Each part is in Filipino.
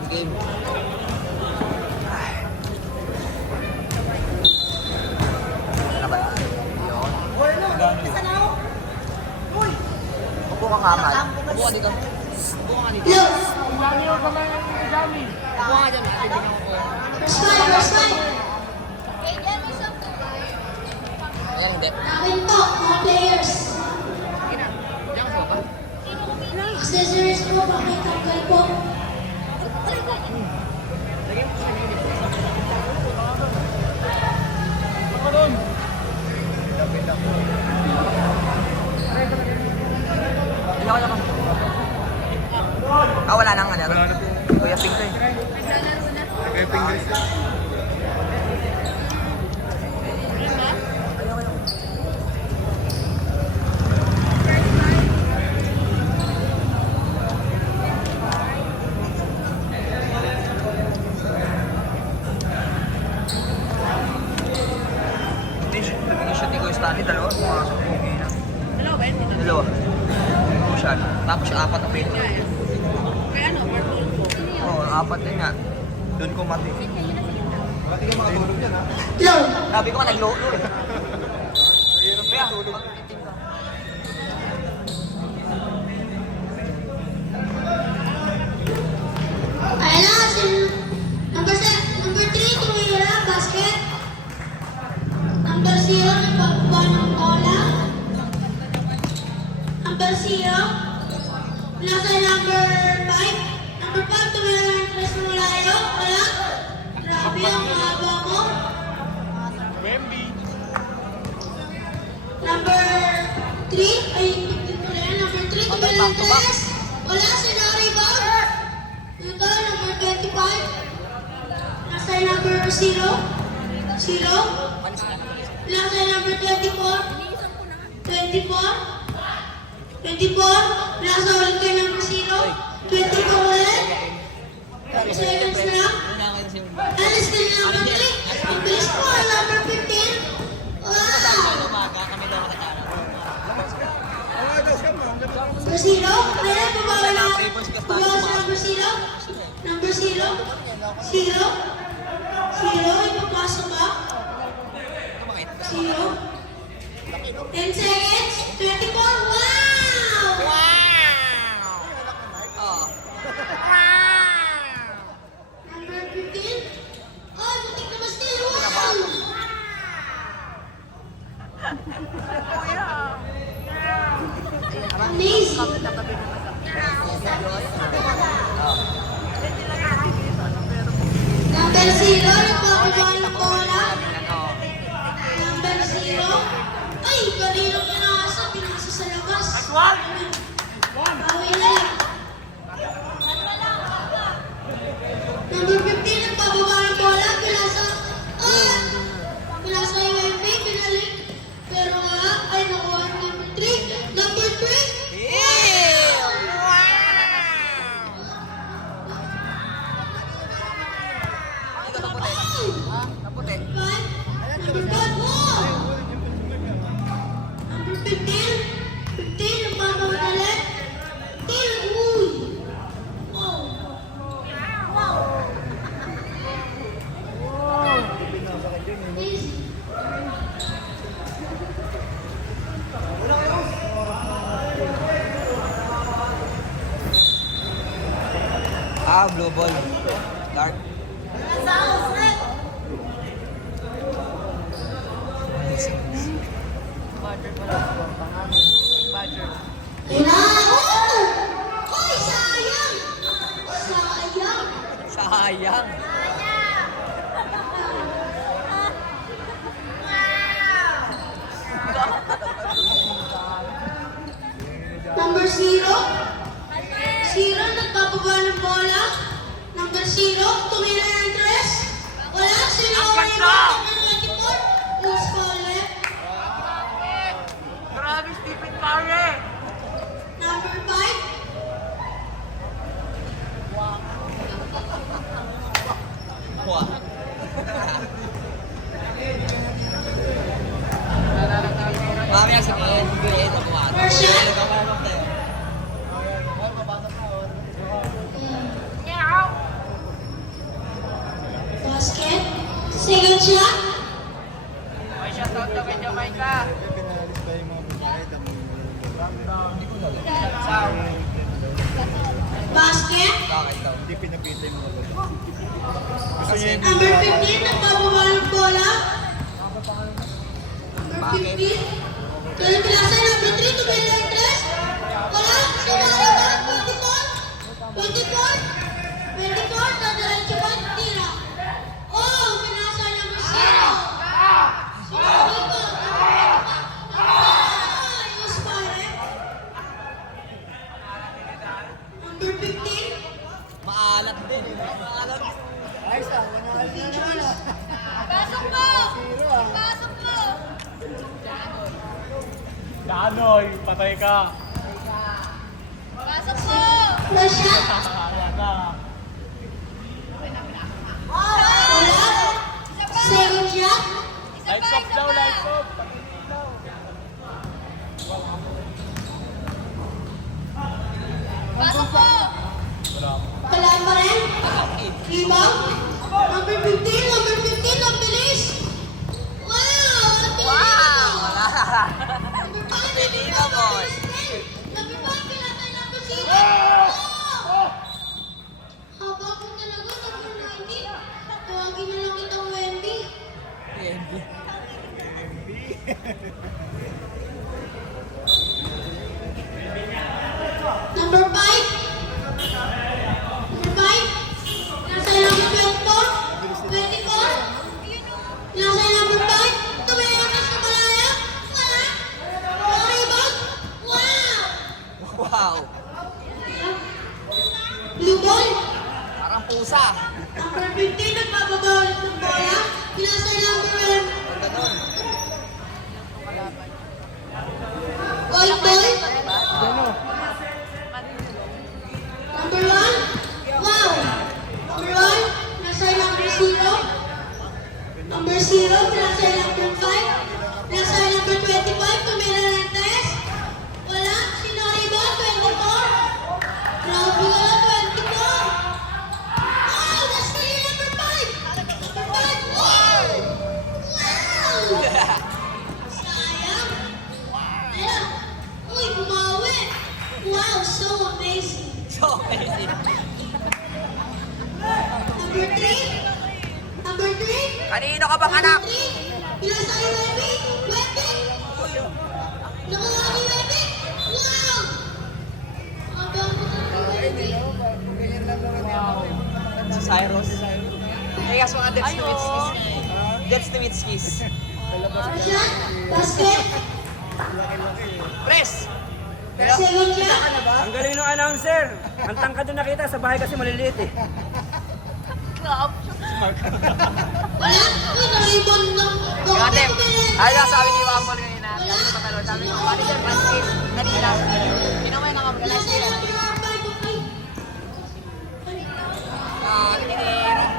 Game. Ano ba yan? Yun. Upo ka nga, Mal. Upo ka dito. Upo ka nga dito. Upo ka dyan. Ayan, hindi. Namin to, mga players. Diyan ka ba? Accessories po, pakitanggal po. Ayoko. Wala nang ano. Kuya Pink to eh. Kaya pingris na. Nag-shot ni Kuya Stanley, dalawa. Pumasok mo. Dalawa ba yun? Dalawa. Shot. Tapos apat na pito. Kaya ano, part 2 po. Oo, apat din nga. Doon ko mati. Pati ka makatulog dyan, ha? Low. Sabi ko nga naglolo eh. Mahirap Kaya, matulog. Ayan na kasi number 3, tumira, basket. Number 0, nagpapaba ng bola. Number 0, nasa number 5. Number 5, tumira ng tres ng layo. Wala. Grabe ang haba mo. Number 3, ay, number 3, tumira ng tres. Wala, sinaribang. Ito, number 25. Nasa number 0. 0. Nasa number 24. 24. 24. Nasa ulit kay number 0. 24 ulit. 30 seconds na. Alis din number 3. Ang bilis po, number 15. Wow! Number 0. Ayan, babawa na. Babawa sa number 0. Number 0. 0. 0. Ipapasok ba? 0. 10 seconds. 24. Wow! Number 15. Ay, butik na steal. Wow! Amazing. Number 0, nagpapagawa ng bola. Number 0. Ay, kanina pinasa sa labas. Bawi na lang. Number 15, nagpapagawa ng bola. Pinasa yung MP, pinalik. Pero wala, ay nakuha ng number 3. Number 3. Kaputi. Number 5, wow! Number 15. 15, nagpapagawa ulit. 10, uy! Wow! Wow! Amazing. Blue ball. Dark. Badger pala. Badger. Kailangan! Uy, sayang! Sayang! Sayang. Number 0. 0, nagpapagawa ng bola. Number 0, tumira ng tres. Wala, sino Ang yung ganda! number 24. Loose ball ulit. Grabe, Stephen Curry. Number 5. Wah. Mamaya sa mga NBA na kuha. First shot. Second shot. May shoutout daw kay Jamaica. Pinalis ba yung mga babae? Basket. Bakit daw? Hindi pinapita yung mga babae. Kasi, Number 15, nagpapabala ng bola. Number 15. Tuloy pinasa, number 3, tumira yung tres. Wala, sinari ba? 24, nadiretso ba? Tira. Oh, pinasa number 0. Sinari ko. Ayos pa rin. Number 15. maalat din. Maalat. Ayos ah, manalo na naman ah. Pasok mo! Zero ah. Pasok mo! Danoy, patay ka. Pasok mo! Flash shot! Kaya ka. Wala! Second shot! Lights off daw, lights off. Pasok mo! Wala. Wala pa rin? Rebound? Number 15, number 15, ang bilis! Wow! Ang bilis! Number 5, Pilino, boy. number 5, pinatay number 6! Haba ko talaga, number 19. Tawagin na lang kitang Wemby. Number 5. Number 5. Nasa number 24. 24. Nasa number 5. Tumira na sa malaya. Wala. Wala rebound. Wow. Wow. Blue ball. Parang pusa. Number 15. Nagpapabawal ng bola. Nasa number 1. Ganda nun. White ball. Number 1. Wow. Number 1. Nasa number 0. Number 0. Nasa number 5. Nasa number 25. Tumira ng test. Wala. Sinari ba? 24. Grabe ka lang. 24. Wow. Nasa number 5. Number 5. Wow. Wow. Sayang. Ayan. Uy, bumawi. Wow, so amazing. So amazing. Number 3. Number 3. Kanino ka bang anak? Number 3. Pinasa kay Webby. Webby. Nakuha kay Webby. Wow. Ang dami ng Webby. Si Cyrus. Eh, kaso nga, that's the Mitskis. That's the Mitskis. First shot. Basket. Press! Second shot. Ang galing ng announcer. Ang tangkad na nakita, sa bahay kasi maliliit eh. Wala. Uy, na-rebound lang. Grabe. Ay, Wala. sabi ni Wambol kanina. Sabi ko patalo. Sabi ko, pati dyan, last kill. Kanina. Pinamay na kami, last kill. Kinig.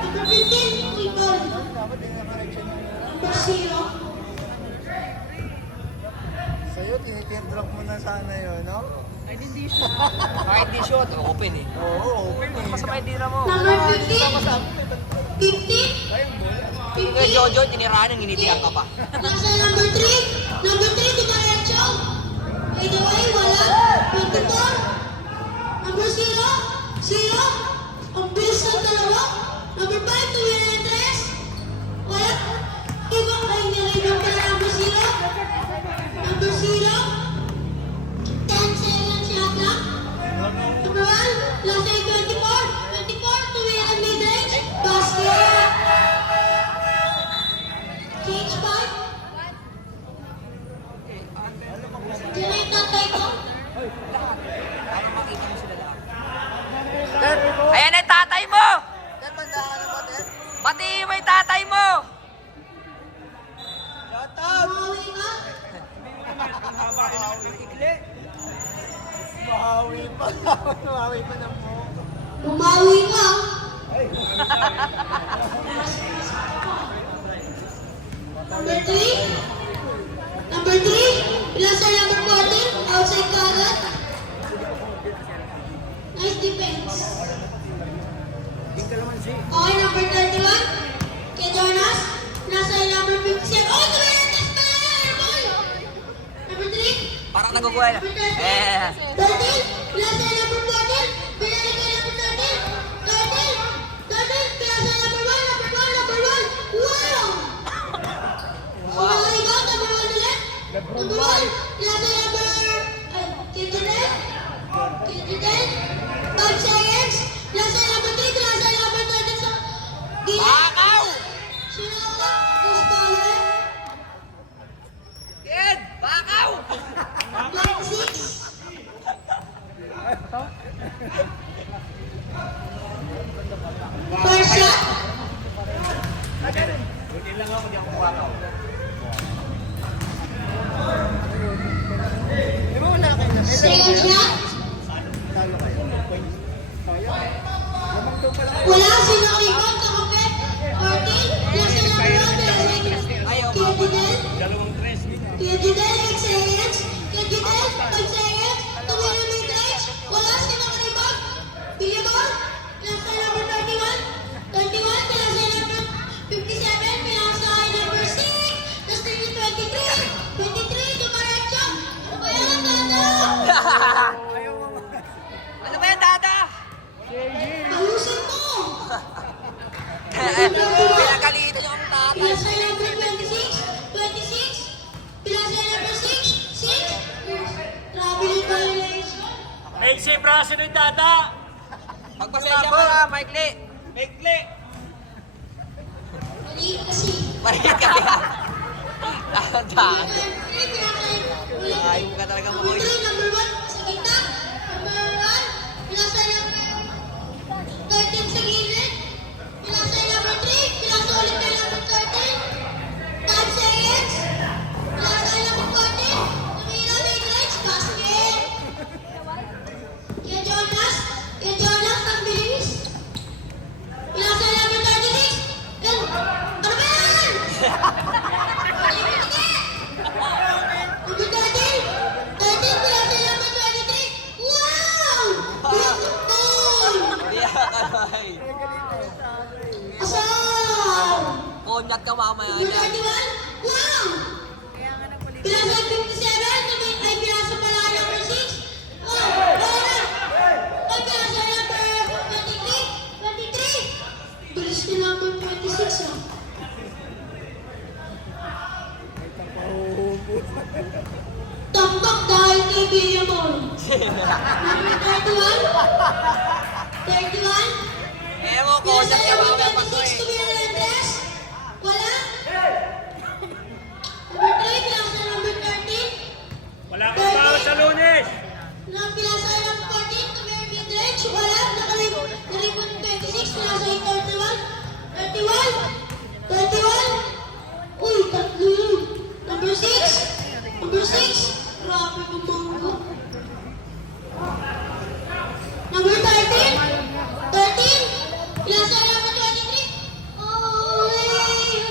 Number 15, uy, ball. Number 0. Sa'yo, tinitindrop mo na sana yun, no? Ay, hindi siya. Kahit di shoot, open eh. Oo, open eh. Masama yung dira mo. Number 15. 15. Kaya Jojo, tiniraan ng initial ka pa. Nasa number 3. Number 3, dumaretso. By the way, wala. 24. Number 0. 0. Ang bilis ng dalawa. Number 5, tumira ng 3. Wala. Ibang ay nilibang pala number 0. Number 0. 10 seconds yata. Number 1, last ay 24. 24, tumira ng mid-range. Basket. Change 5. Diyan na yung tatay ko. Para makita mo sila lahat. Ayan ang tatay mo! Pati mo yung tatay mo! Bumawi ka. Mahawi pa na po. Bumawi ka. Number 3. Number 3. Plaza number 14. Outside kagat. Nice defense. Okay, number 31. Kay Jonas. buhay. 13, Eh. pinasa number 14, pinalik kay number 13, 13, pinasa number 1, number 1. Wow! Wow. Ikaw, number 1 ulit. Number 1, pinasa number 59, 5 seconds, pinasa number 3, pinasa number 13 sa gilid. Bakaw! Sino ako? Mas power. Ed! Bakaw! 26. First shot. Second shot. Wala, sino ang ikot? Kakapit. 14. Nasa number 1. Ayaw. Kididel. Dalawang tres. Kididel, 8 seconds. Kididel, 5 seconds. Tumira may legs. Wala, sino ang rebound? Billabong. Nasa number 31. 31. Pinasa number 57. Pinasa number 6. Tapos tingin 23. 23. Dumaretso. Ano ba yan? Tata? Ano ba yan, Dada? Ayusin mo. Pinagalitan niyo ang tatay. Pinasa number 26. 26. Pinasa number 6. 6. Traveling violation. Make safe braso ng dada. Pagpasensya ka nga, Mikely. Maikli. Mali kasi. Mahit ka kaya. Tandaan. Ayaw ka talaga Number makoy. 3, number 1 sa gitna. Number 1, pinasa number 13 sa gilid. Pinasa number 3, pinasa ulit kay number 13. 5 seconds. Pinasa number 14. Tumira may legs, basket. Kaya Jonas, ang bilis. Pinasa number 36. Ano ba yan? Number 13, pinasa number 23. Wow! Beautiful! Ay. Asal! Konyak ka mamaya Number niyan. 31. Wow! Pinasa 57, ay pinasa pala number 6. Oh, wala! Ay pinasa number 23. Bilis ni number 26 ah. Tambak dahil kay Billabong. Number 31. 31. Ewan, konyak ka mamaya pag ko eh. Wala. Number 3, pinasa number 13. Wala kang bawas sa Lunes. Pinasa number 14, tumira mid-range. Wala. Nakaribon 26, pinasa yung 31. 31. 31. Uy, tatlo yun. Number 6. Number 6. Grabe gumangga. Number 13. 13. Pinasa number 23. Oh, wait.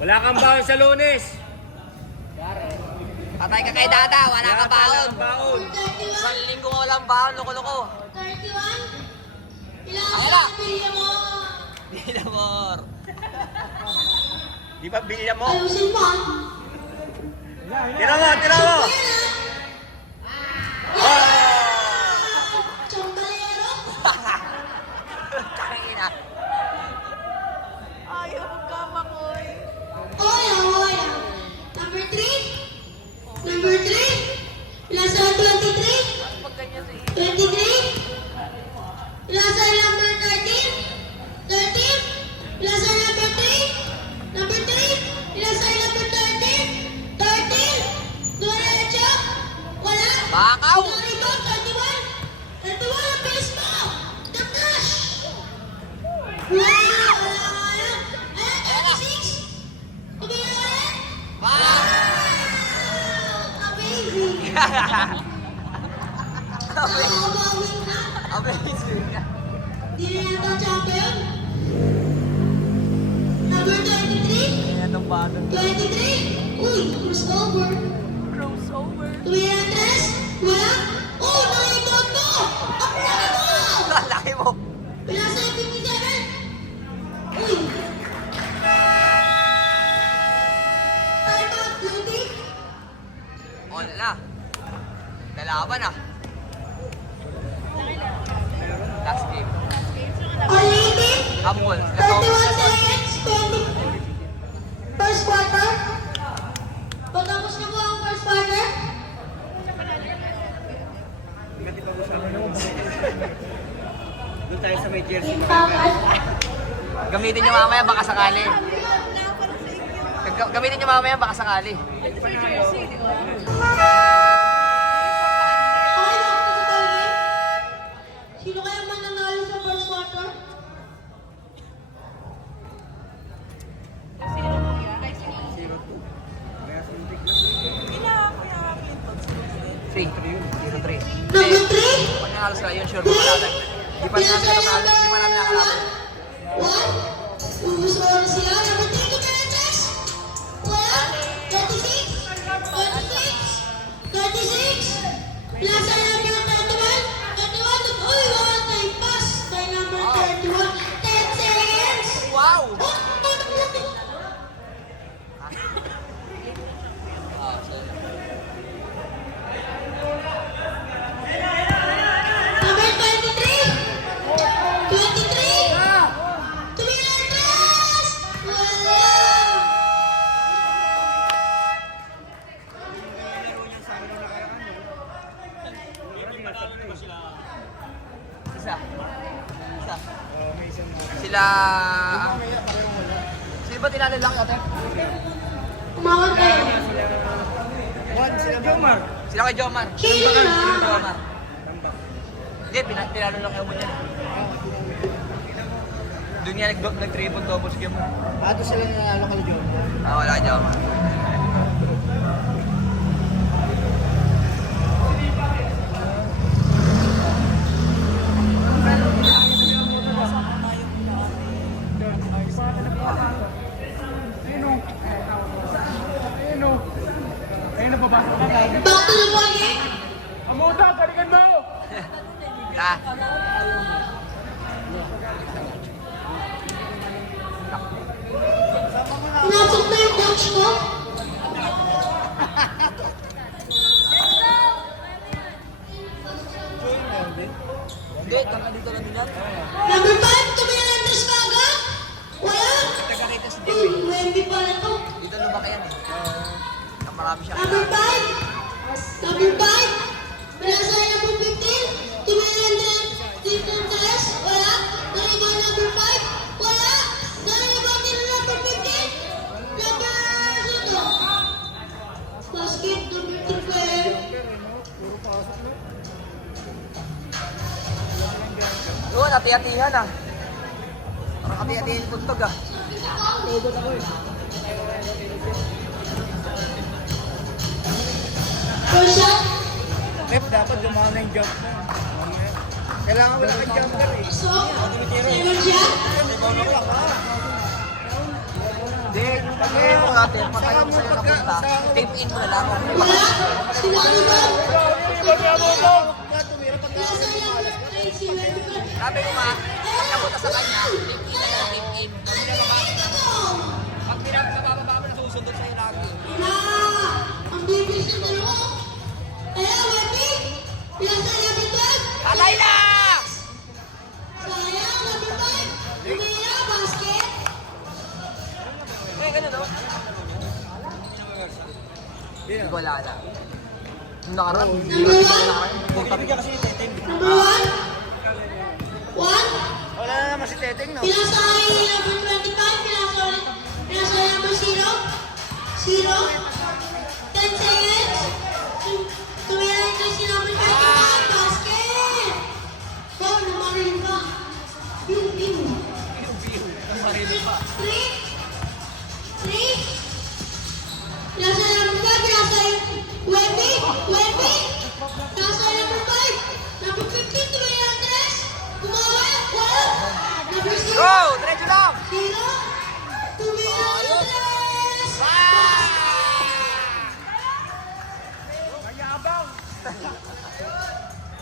Wala kang bawas sa Lunes. Patay ka kay Dada, wala ka baon. Wala kang baon. Number 31. Isang linggo ka walang baon, loko-loko. 31. Pinasa Ayan na. Billabong. Binamor. Di ba bilya mo? Ayusin pa. Tira mo, tira mo. Chambalero. Tangina. Ayaw ka, Makoy. Oya, oya. Number 3. Number 3. Pinasa 23. Pag ganyan sa 23. Pinasa number 13. 13. Pinasa number 3. Number 3. Pinasa number 13. 13. Diretso. Wala. Bakaw. Pinarito. 31. 31. Ang bilis mo. The Flash. Wow. Wala. Ayan, 36. Tumira ulit. Bakaw. Amazing. Nakakabawin na. Amazing. Di na yata champion. Number 23. Kaya itong bato. 23. Uy, crossover. crossover. Tumira tres. Wala. Oh, nakikot mo. Ang laki mo. Laki mo. Pinasa yung 57. Uy. Time out, Ludy. Last game. Ulitin. Amol. 31 seconds. 20. First quarter. Patapos na po ang first quarter. Doon tayo sa may jersey. Impakat. Gamitin nyo mamaya baka sakali. Gamitin nyo mamaya baka sakali. Sino kaya mananalo sa first quarter? Three. 0-3. Number 3. Pag nanalo sila yun, sure mamalalag. Di pa namin nakalaban. Di pa namin nakalaban. 1. Gusto ko sila. Number 3. Kumalantas. Wala. 36. 36. Nasa number 31. 31. Uy, wala tayong pass. By number 31. 10 seconds. Wow! Oh, Number 23. 23. Tumilantas. Wala. Isa. Isa. Sila... Sino ba tinalo lang ate? Umawag kayo. One sila Jomar. Sila kay Jomar. Sila. Jomar. Hindi, tinalo lang yung niya. Doon niya nag-triple doubles game. Ato sila nanalo kay John. Wala Jomar. Back to the point. Ah. Pinasok na yung coach ko. Hindi, dito lang din yan. Number 5, Tumilantas Paga. Wala. Nagkakita si Uy, Wendy pala to. Dito lumaki yan eh. Marami siya. Number 5. Number 5. Pinasa number 15. Tumilantas. Dito Tres. Wala. Naliba number 5. Wala. Naliba din number 15. Number sino? Basket number 12. Doon, hati-hatihan ah. Parang hati-hatihan yung puntog ah. First shot. Rep, dapat dumama yung jump na. Kailangan wala kang jumper eh. So, second shot. Hindi, pag-ain mo natin, patayo mo sa'yo na punta. Tape in mo na lang. Wala. Sino ano ba? Tumira pag Pinasa number 8. Si Wendy pala. Sabi ko ma, pag napunta sa kanya, tape in na lang, tape in. Pag pinababa mo na susundot sa'yo lagi. Na, ang bibis na dalawa. Ayan, Wendy. Pinasa number 12. Patay lang! Sayang, number 5. Lumira, basket. Uy, ganun naman. Wala na. Nung nakaraan, Number 1. kasi Teteng. Number 1. 1. Wala na naman si Teteng, no? Pinasa number 25. Pinasa number 0. 0. 10 seconds. Tumira na si number 25. Basket. Wow, namaril ka. Yung. 3. Pinasa number 5. Pinasa Wendy. Wendy. Pinasa number 5. Number 15. Tumira na 3. Kumawa. Wala. Number 6. Go! Diretso lang! 0. Tumira na 3.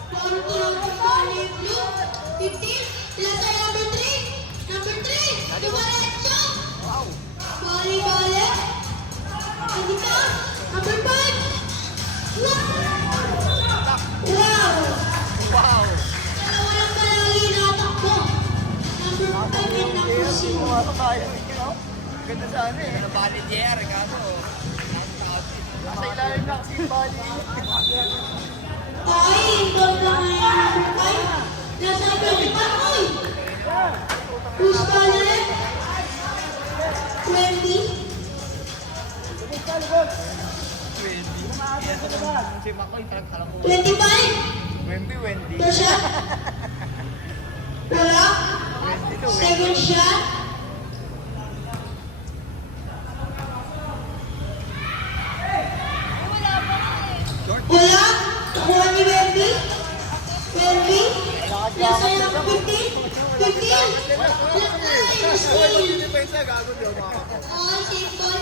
Paano tulong sa blue? 15. Pinasa number 3. Number 3. Tumaretso. Bali. Hindi ka. Number 5. Wow! Wow! Dalawa lang pala ang zero. Pumasok tayo, ganda sana eh. Ano ba ni JR? Kaso, Nasa ilalim na kasi yung bali. Ay, involved na ngayon number 5. Nasa 25. Uy! Who's calling? 20. Si Makoy, parang alam ko. 25. Wendy. First shot. Wala. Wendy to, Wendy. Second shot. Wala. Nakuha ni Wendy. Wendy. Nasa number 15. 15. Nice. Hindi pa isa, gago di ako makakakuha. Oh, safe ball.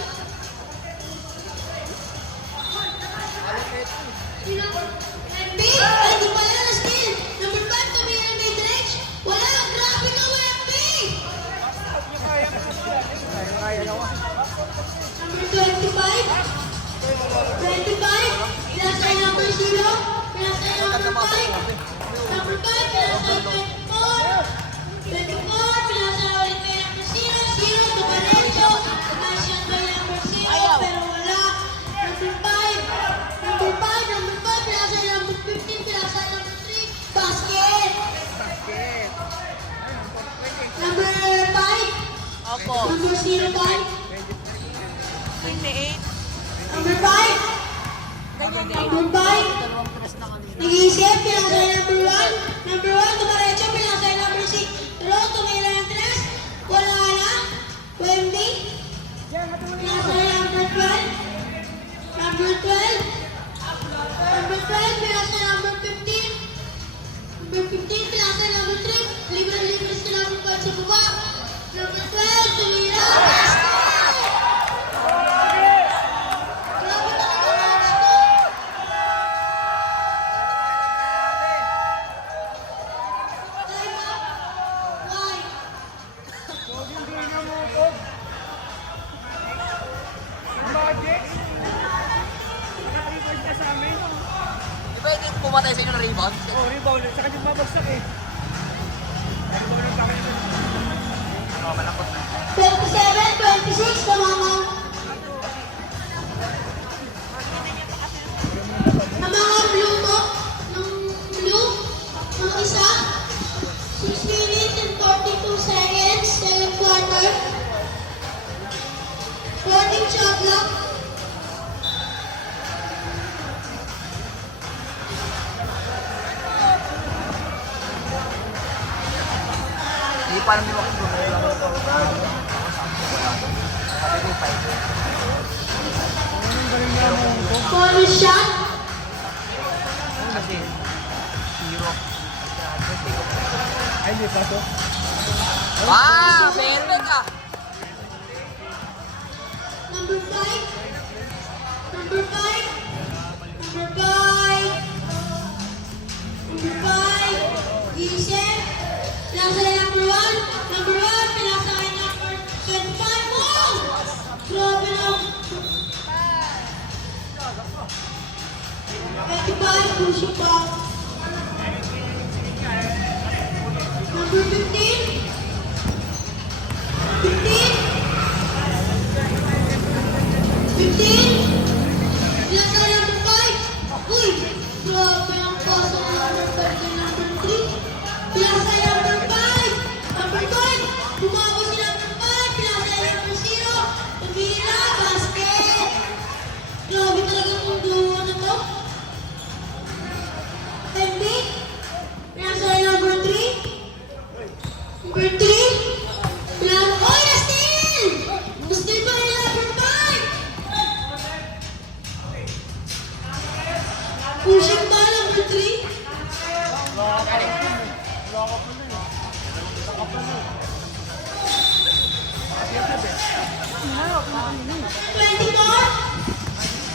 Wendy. Ay, di pala na steal. Number 5, tumira may dredge. Wala. Grabe ka, Wendy. Number 25. 25. Pinasay number 0. Pinasay number 5. Number 5. Pinasay 24. 24. Pinasay ulit kay number 0. 0. Dumaretso. Pinasay kay number 0. Pero wala. Number 5. Number 5. Number 5. Pinasay number 15. Pinasay number 3. Basket. Number 5. Opo. Number 05. 28. Number 5. Number 5. Nag-iisip, pinasay number 1. Number 1, tumaretso, pinasay number 6. Pero tumira ng 3. Wala na. Wendy. Pinasay number 12. Number 12. Number 12, pinasay number 15. Number 15, pinasay number 3. Libre-libre si number 5 sa baba. Number 12, tumira. Grabe talaga ang score. Time up. Why? Naka-record ka sa amin. di ba hindi pumatay sa inyo ng rebound? Oh, rebound. Saka yung babagsak eh. Rebound yung kami. 27, 26, tumama. Ang mga blue mo, ng blue, ng isa, 6 minutes and 42 seconds, second quarter. 14 shot clock. Hindi pa namin makikita. Bonus shot. Kasi, zero. Ay, hindi pa to. Ah, perfect ah! Number 5. Number 5. Number 5. Number 5. Giselle. Pinasay number 1. Number 1. Pinasay number 25. Wow! Grabe na. 25. Pushing back. Number 15. 15. 15! Pinasay number 5! Uy! Grabe ang pasok ng number 5 kay number 3! Pinasay number 5! Number 5! Bumago si number 5! Pinasay number 0! Tumira! Basket! Grabe talaga itong duo na to! MB! Pinasay number 3! Number 3! Oy! Na-steal! Na-steal pa rin number 5! Pushing ball number 3.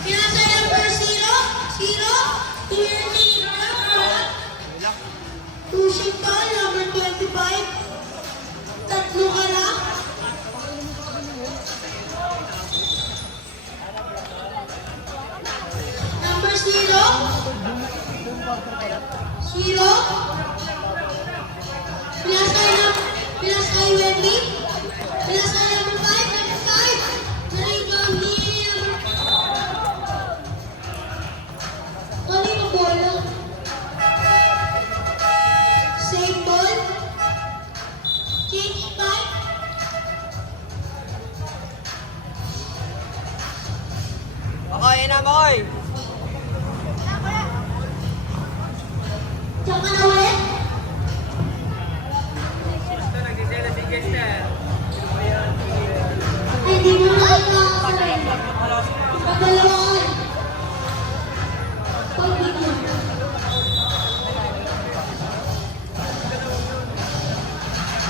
Pinasay number 0. 0. Turning number. Pushing ball number 25. Tatlo ka lang. Number 0. 0. Pinasay Wendy.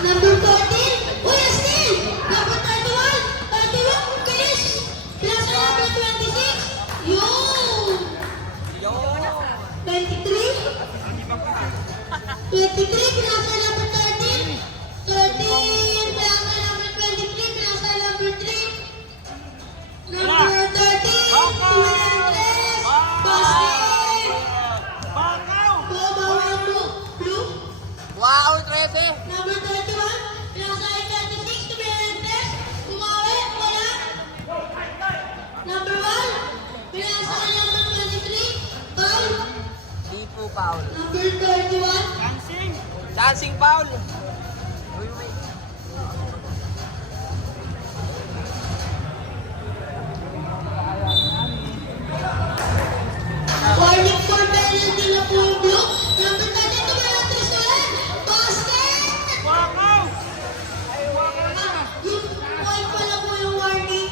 Number 14, Uy, Steve! Number 31, 31, Chris! Pinasa number 26, yun! Yo! 23, 23, pinasa number 13, 13, pinasa number 23, pinasa number 3, number 13, Tuwentes, basket! Babawa mo, blue. Wow, 13! Number 31, pinasa ay 36, Tuwentes, kumawi, wala. Number 1, pinasa ay number 23, foul. Tipo foul. Number 31, Dancing foul! warning for penalty na po yung blue. Number 32, Tuwentes ulit, basket! Yung point pala po yung warning.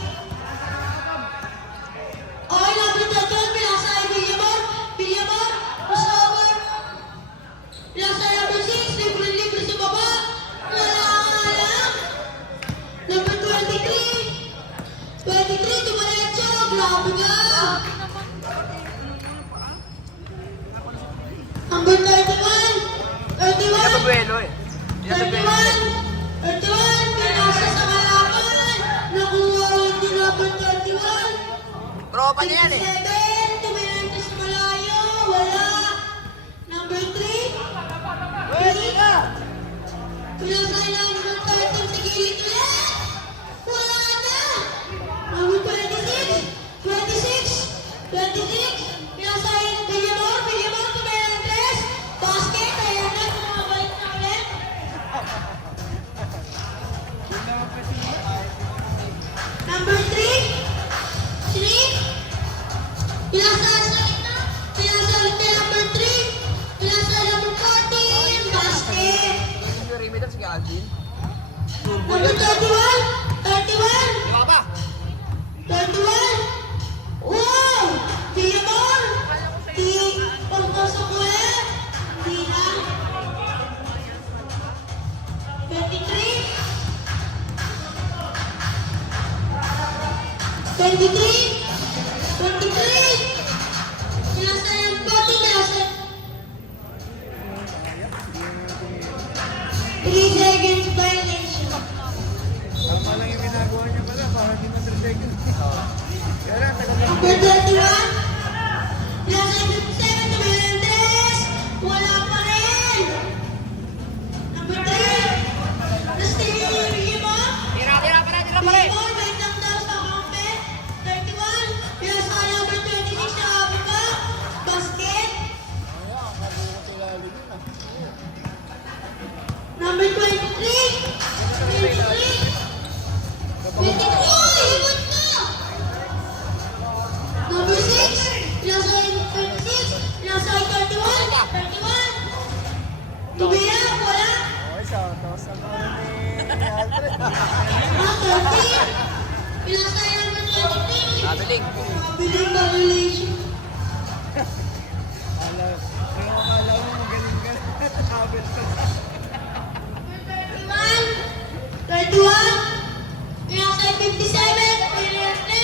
Okay, number 31, pinasa ay Villamor. Villamor, crossover. Pinasa ay number 6, libre-libre sa baba. Wala lang. Number 23, 23, dumaretso. Grabe ka. Number 31, 31. Pinababuelo eh. 31! 31! Pinasa sa malaman! Nakuha rin din number 31! Tropa niya yan eh. 7! Tumilante sa malayo! Wala! Number 3! Pinasa rin number 13 sa gilid ulit! Wala na! Number 26! 26! 26! Pinasa rin Villamor! Villamor! Tumilante! Basket! Ayan na! Tumabalik na ulit! Number 3. 3. Pinasa sa ito. Pinasa ulit na number 3. Pinasa number 14. Basket. Yung perimeter si Alvin. Turbo Number yan. 31. 31. Di ba ba? 31. Wow! Villamor. Pagpasok ko eh. Hindi na. 23. 23! 23! Pinasa yung pati, pinasa. 3 seconds violation. Tama lang yung ginagawa niya pala, para hindi man 3 seconds. Kaya lang, tagal na. Number 31. Pinasa yung 57, Tumilantes. Wala pa rin. Number 3. Nastin yung mo. Tira pa rin. Ball, wait lang daw sa kompe. 31. Pinasa number 26 sa baba. Basket. Number 23. 23. 23. Ikot na. Number 6. Pinasa yung 26. Pinasa yung 31. 31. Tubira, wala. Okay, sa mga ni Alfred. Number 13. Pinasa yung number 23. Kabiling. Bilang violation. Pero akala mo magaling ka. Habit ka. 31. Pinasa yung 57. Pinasa.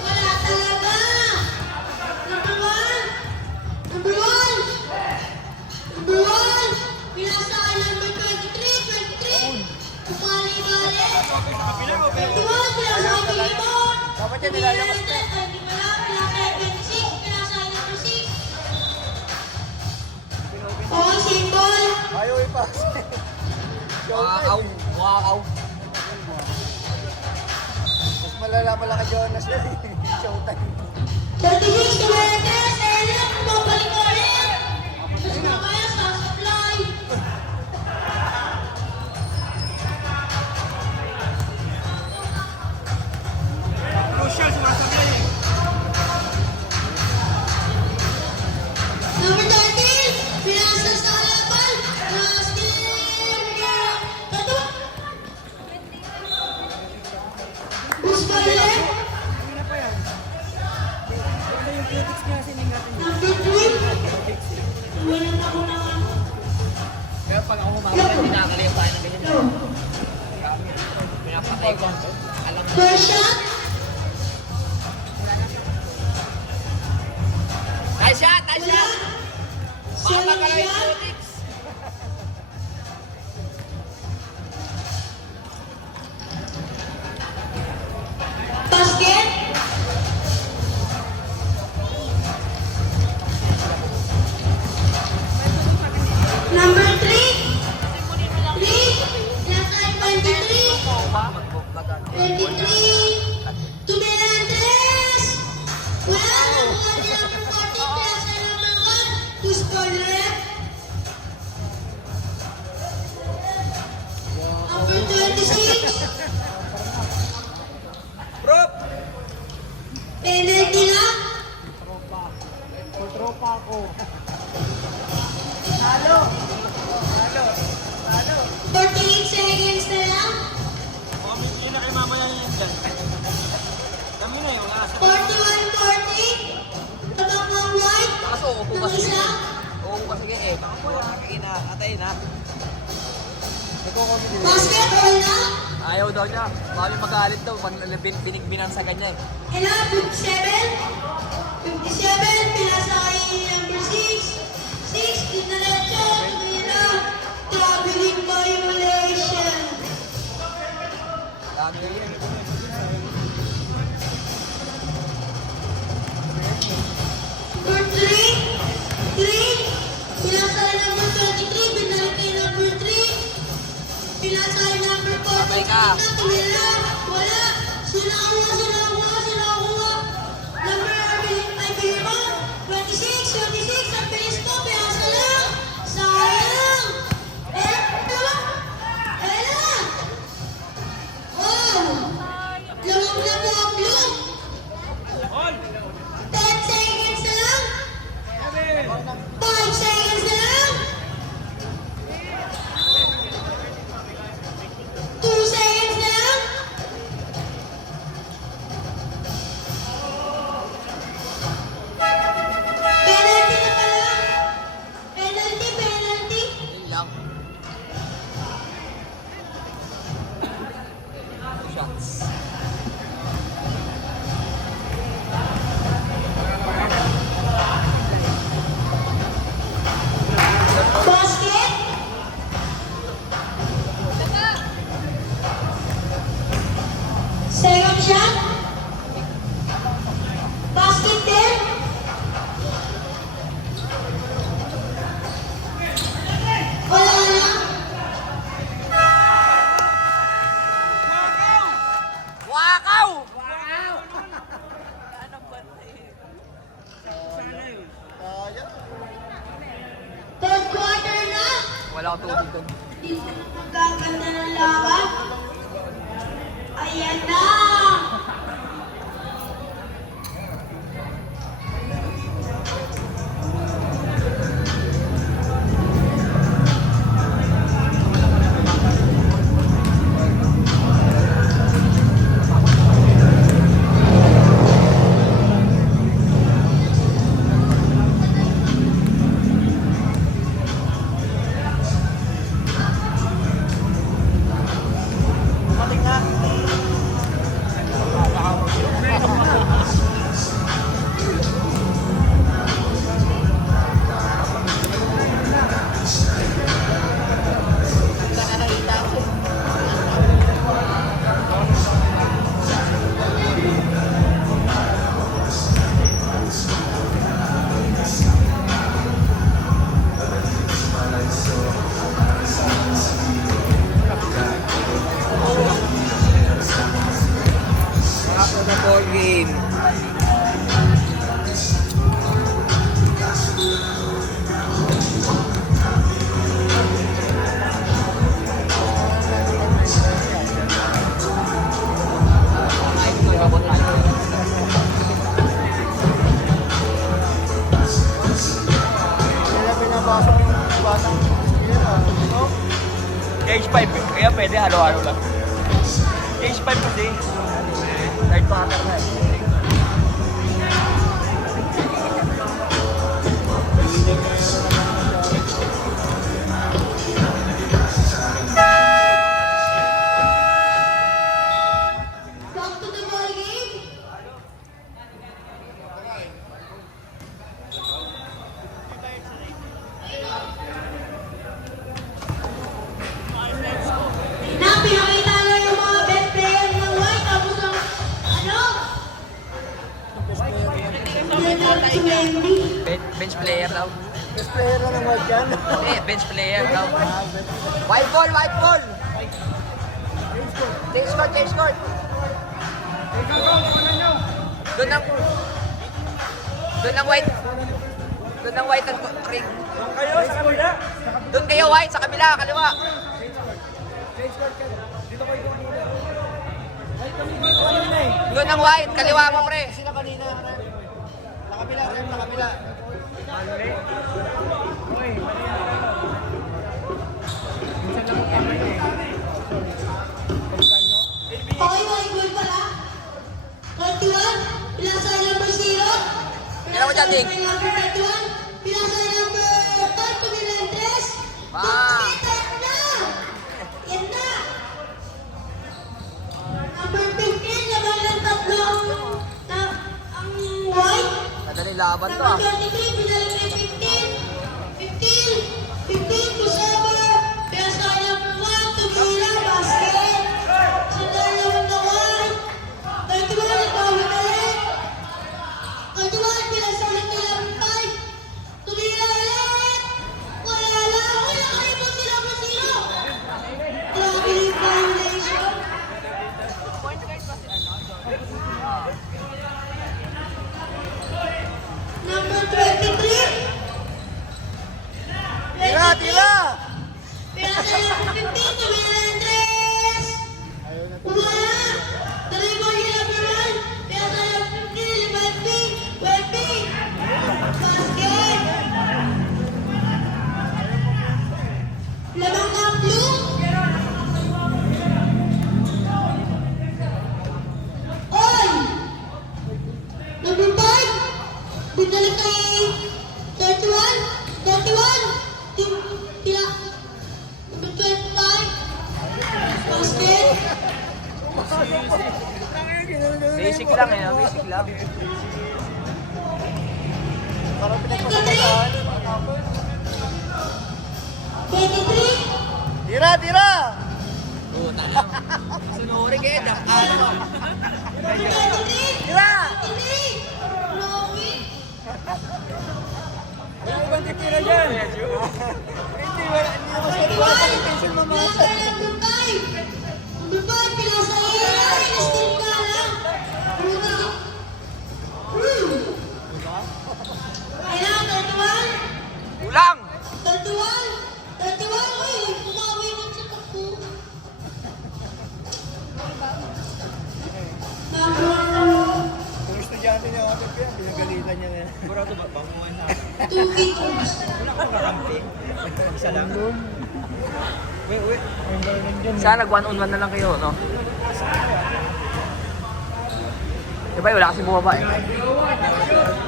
Wala talaga. Number 1. Number 1. Number 1. Pinasa yung number 23. 23. Kumali-mali. 31. Pinasa yung Villamor. Dapat yan nilalabas na. Hindi wala. Pinasa yung 26. Pinasa yung number 6. Okay, symbol. Ayaw ipas. Wow. Wow. Mas malala pala ka Jonas yun. Showtime. 36 Tuwentes, Elliot, bumabalik ko rin. Mas mamaya sa supply. Crucial, sumasabi yan eh. Number 13, pinasa sa halapan. Tato. Busbale. Number 3. Wala na ako na. Kaya pag ako kumakain, hindi nakakaliw tayo ng ganyan. Second. Alam mo. First shot. Nice shot! Nice Wala. shot! Baka Second magkala yung shot. Phoenix. Basket. Number 3. 3. Last line 23. 23. Tumelandres. Wala. Nakuha niya number 14. Last line number 1. To score left. Number 26. Prop! Penalty na. Tropa ko. 48 seconds na lang. Hindi na kayo mamaya yan dyan. Kami na yung lasa. 41-40. Tabak ng white. Kaso, upo Ng kasi isa. yun. Oo, kasi eh. Nakakina, atay na. Basket or na. Ayaw daw niya. Baka magalit daw. Binigbinan niya eh. And now, 57. 57. Pinasa kay number 6. 6. Dinaletso. Tumira. Traveling violation. Dami yun. Number 3. 3. Pinasa kay number 23. Binalik kay number 3. Pinasa kay number 4. Sabay ka. Tumira. Wala. Sinakuha. Number, I believe mo. 26. Ang bilis ko. Pinasa lang. Sayang. Oh. Lumog na po ang blue. 10 seconds na lang. 5 seconds na lang. 2 seconds na lang. Penalty na pala. Penalty. Yun lang. Shots. Basket. Second shot. Basket din. Wala na. Wakaw! Third quarter na. Wala akong tubig doon. Di mo magkaganda ng laban. Ayan na. After the ball game. Stage 5 eh. Kaya pwede halo-halo lang. Stage 5 kasi. Third quarter na eh. daw. Best player na ng white yan. Hindi, bench player daw. White ball, white ball! Change court, change court! Doon ang white. Doon ang white at creek. Kayo, sa kabila. Doon kayo white, sa kabila, kaliwa. Change court ka. Dito kayo kanina. Ay, kami dito kanina eh. Doon ang white, kaliwa mo pre. Sila kanina. Nakabila, rep, nakabila. Mali. Uy, mali na kayo. Minsan lang ang kamay eh. Pagkan nyo. Okay, may goal pala. 31, pinasa number 0. Kailan mo dyan, Ding? Number 31, pinasa number 5, Pinilentres. Ah. Basket, yan na! Number 15, laban ng tatlong ang white. Madaling laban to Number ah. 23, pinalik kay 15, December, pinasa number 1, Tumira, basket. Sundan naman na white. 31, nagbawi na rin. 31, pinasa ulit kay number 5, Tumira ulit. Wala lang, wala kayo mo sila mo sino. Grabe yung violation. Number 23. Tira, tira! Pinasa number 15, Tumilantres. Wala. Dribble ni number 1. Pinasa number 15, Wemby. Basket. Lamang ang blue. On. Number 5. Binalik kay 31. Tira. Number 25. Basket. Basic lang eh, basic lang. Parang 23. pinagpapagalaan. 23. Tira, tira! Puta na. Sunuri kayo, jump out. Number 23. Tira! 23. Romy. Wala ibang titira dyan. Hindi, wala. Hindi naman sa iba. Intention mamasa. Number 5. Number 5. Pinasa ira. Inistin ka lang. Rudy. Kailangan 31. Kulang! 31. Uy, kumawi nun sa kapo. Kung estudyante niya ako, pinagalitan niya na yan. Sigurado ba? Banguan na. 2 kickers. Wala ka makakampi. Isa lang. Wait. Sana nag 1-on-1 na lang kayo, no? Diba, wala kasi bumaba eh.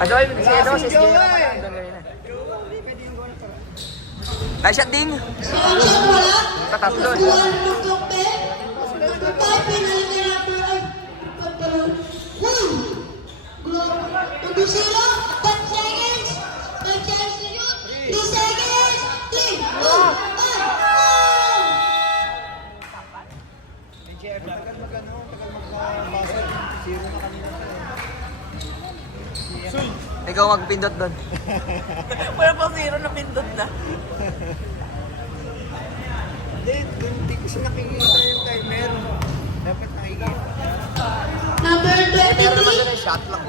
Adoy, si Edo, si SJ. Nice shot, Ding! Selection wala. Tatatlo. Kuha ng Dokpe. Number 5, pinalik kay number 1. Number 0, 10 seconds. 10 seconds to shoot. 3 seconds. 3, 2, 1. Jeff, tagal mag-basket. Zero na kanina. Ikaw magpindot doon. Wala pa zero na pindot na. Hindi ko siya nakikita yung timer. Dapat nakikita. Number Pero naman 23. doon ay shot lang.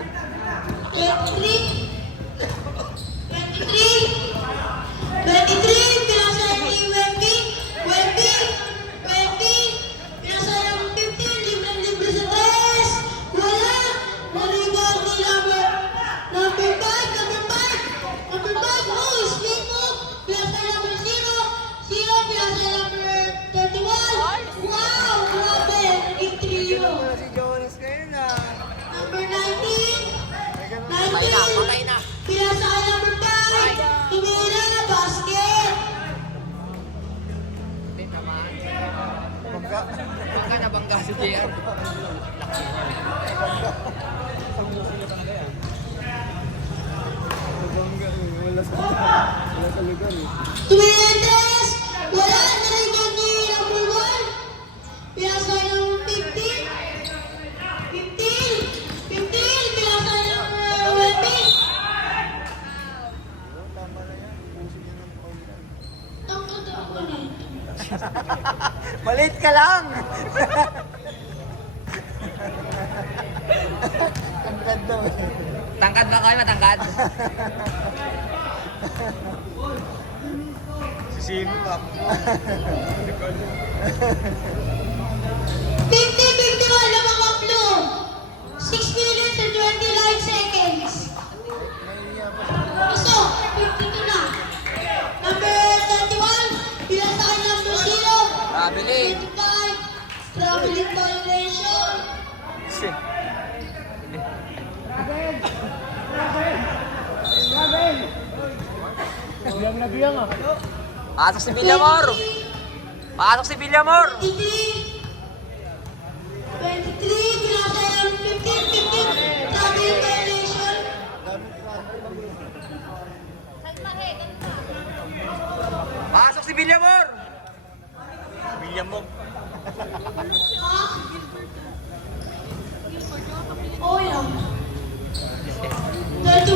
23, pinasa ni Wemby, pinasa ng 15, libre sa 3, wala, naligaw ni number 5, oh, split move, pinasa number 0, pinasa number 31, wow, grabe, naging trio. Si Jonas kayo na. Number 19, Patay na. pinasa number 5, Tumira, basket. Bangga na bangga si JR. Wala sa lugar eh. Tumilantes, wala na rin yan ni number 1. Pinasa ng 15, pinasa ng 20. Malit ka lang! Tangkad daw eh. Tangkad ba kayo? Matangkad? Sisino pa. 50-51 na mga blue. 6 minutes and 29 seconds. Puso, 52 na. Number 31, bilang sa kanya number 0. Traveling. 25, traveling violation. Biyang na biyang ah. Pasok si Villamor. Pasok si Villamor. 23, bilang sa kanya 15, traveling violation. Pasok si Villamor. William mo. Oh, yan. 31,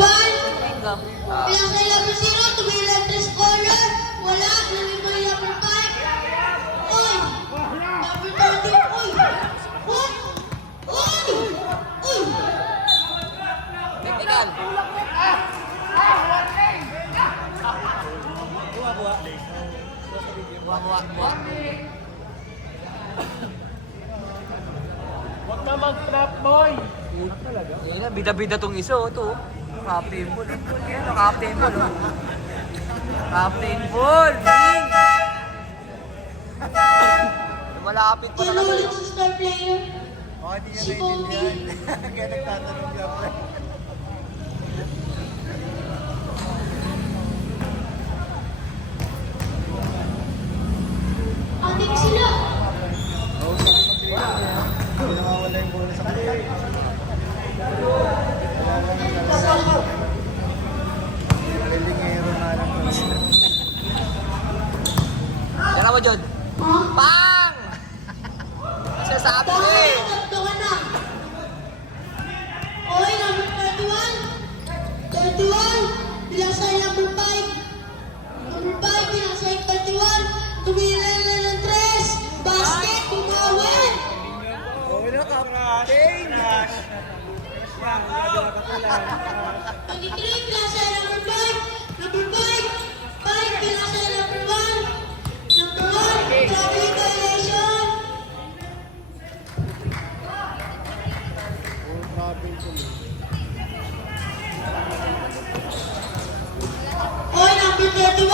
bilang sa number 0, tumila 3 corner. Wala, nalima yung number 5. Oy! Number 30, oy! What? Oy! Oy! Technical. Buwa. Huwag na mag-trap boy! Yan na, bida-bida tong isa, oh, to. Captain Bull. Yan, oh, Captain Bull, oh. Captain Bull, Bing! Malapit pa Yan talaga. ulit sa star player. Oh, hindi niya Si naiintindihan. Kaya nagtatanong siya pa. Ating sila. Oo, sabi mo sila. Hindi nawawala yung bola sa kanila. Malilingero na lang po sila. Yan na mo, Jod. Ha? Pang! Sasabi ko Bakit? eh. Tatlo ka na. Oy, number 31. 31, bilang sa number 5. Number 5, bilang sa 31. Tumila na ng 3. Basket, bumawi. Oo na, kapatid! 23, bilang sa number 5. Number 5, 5, bilang sa number 1. Number 1, traffic violation. Oy, number 31.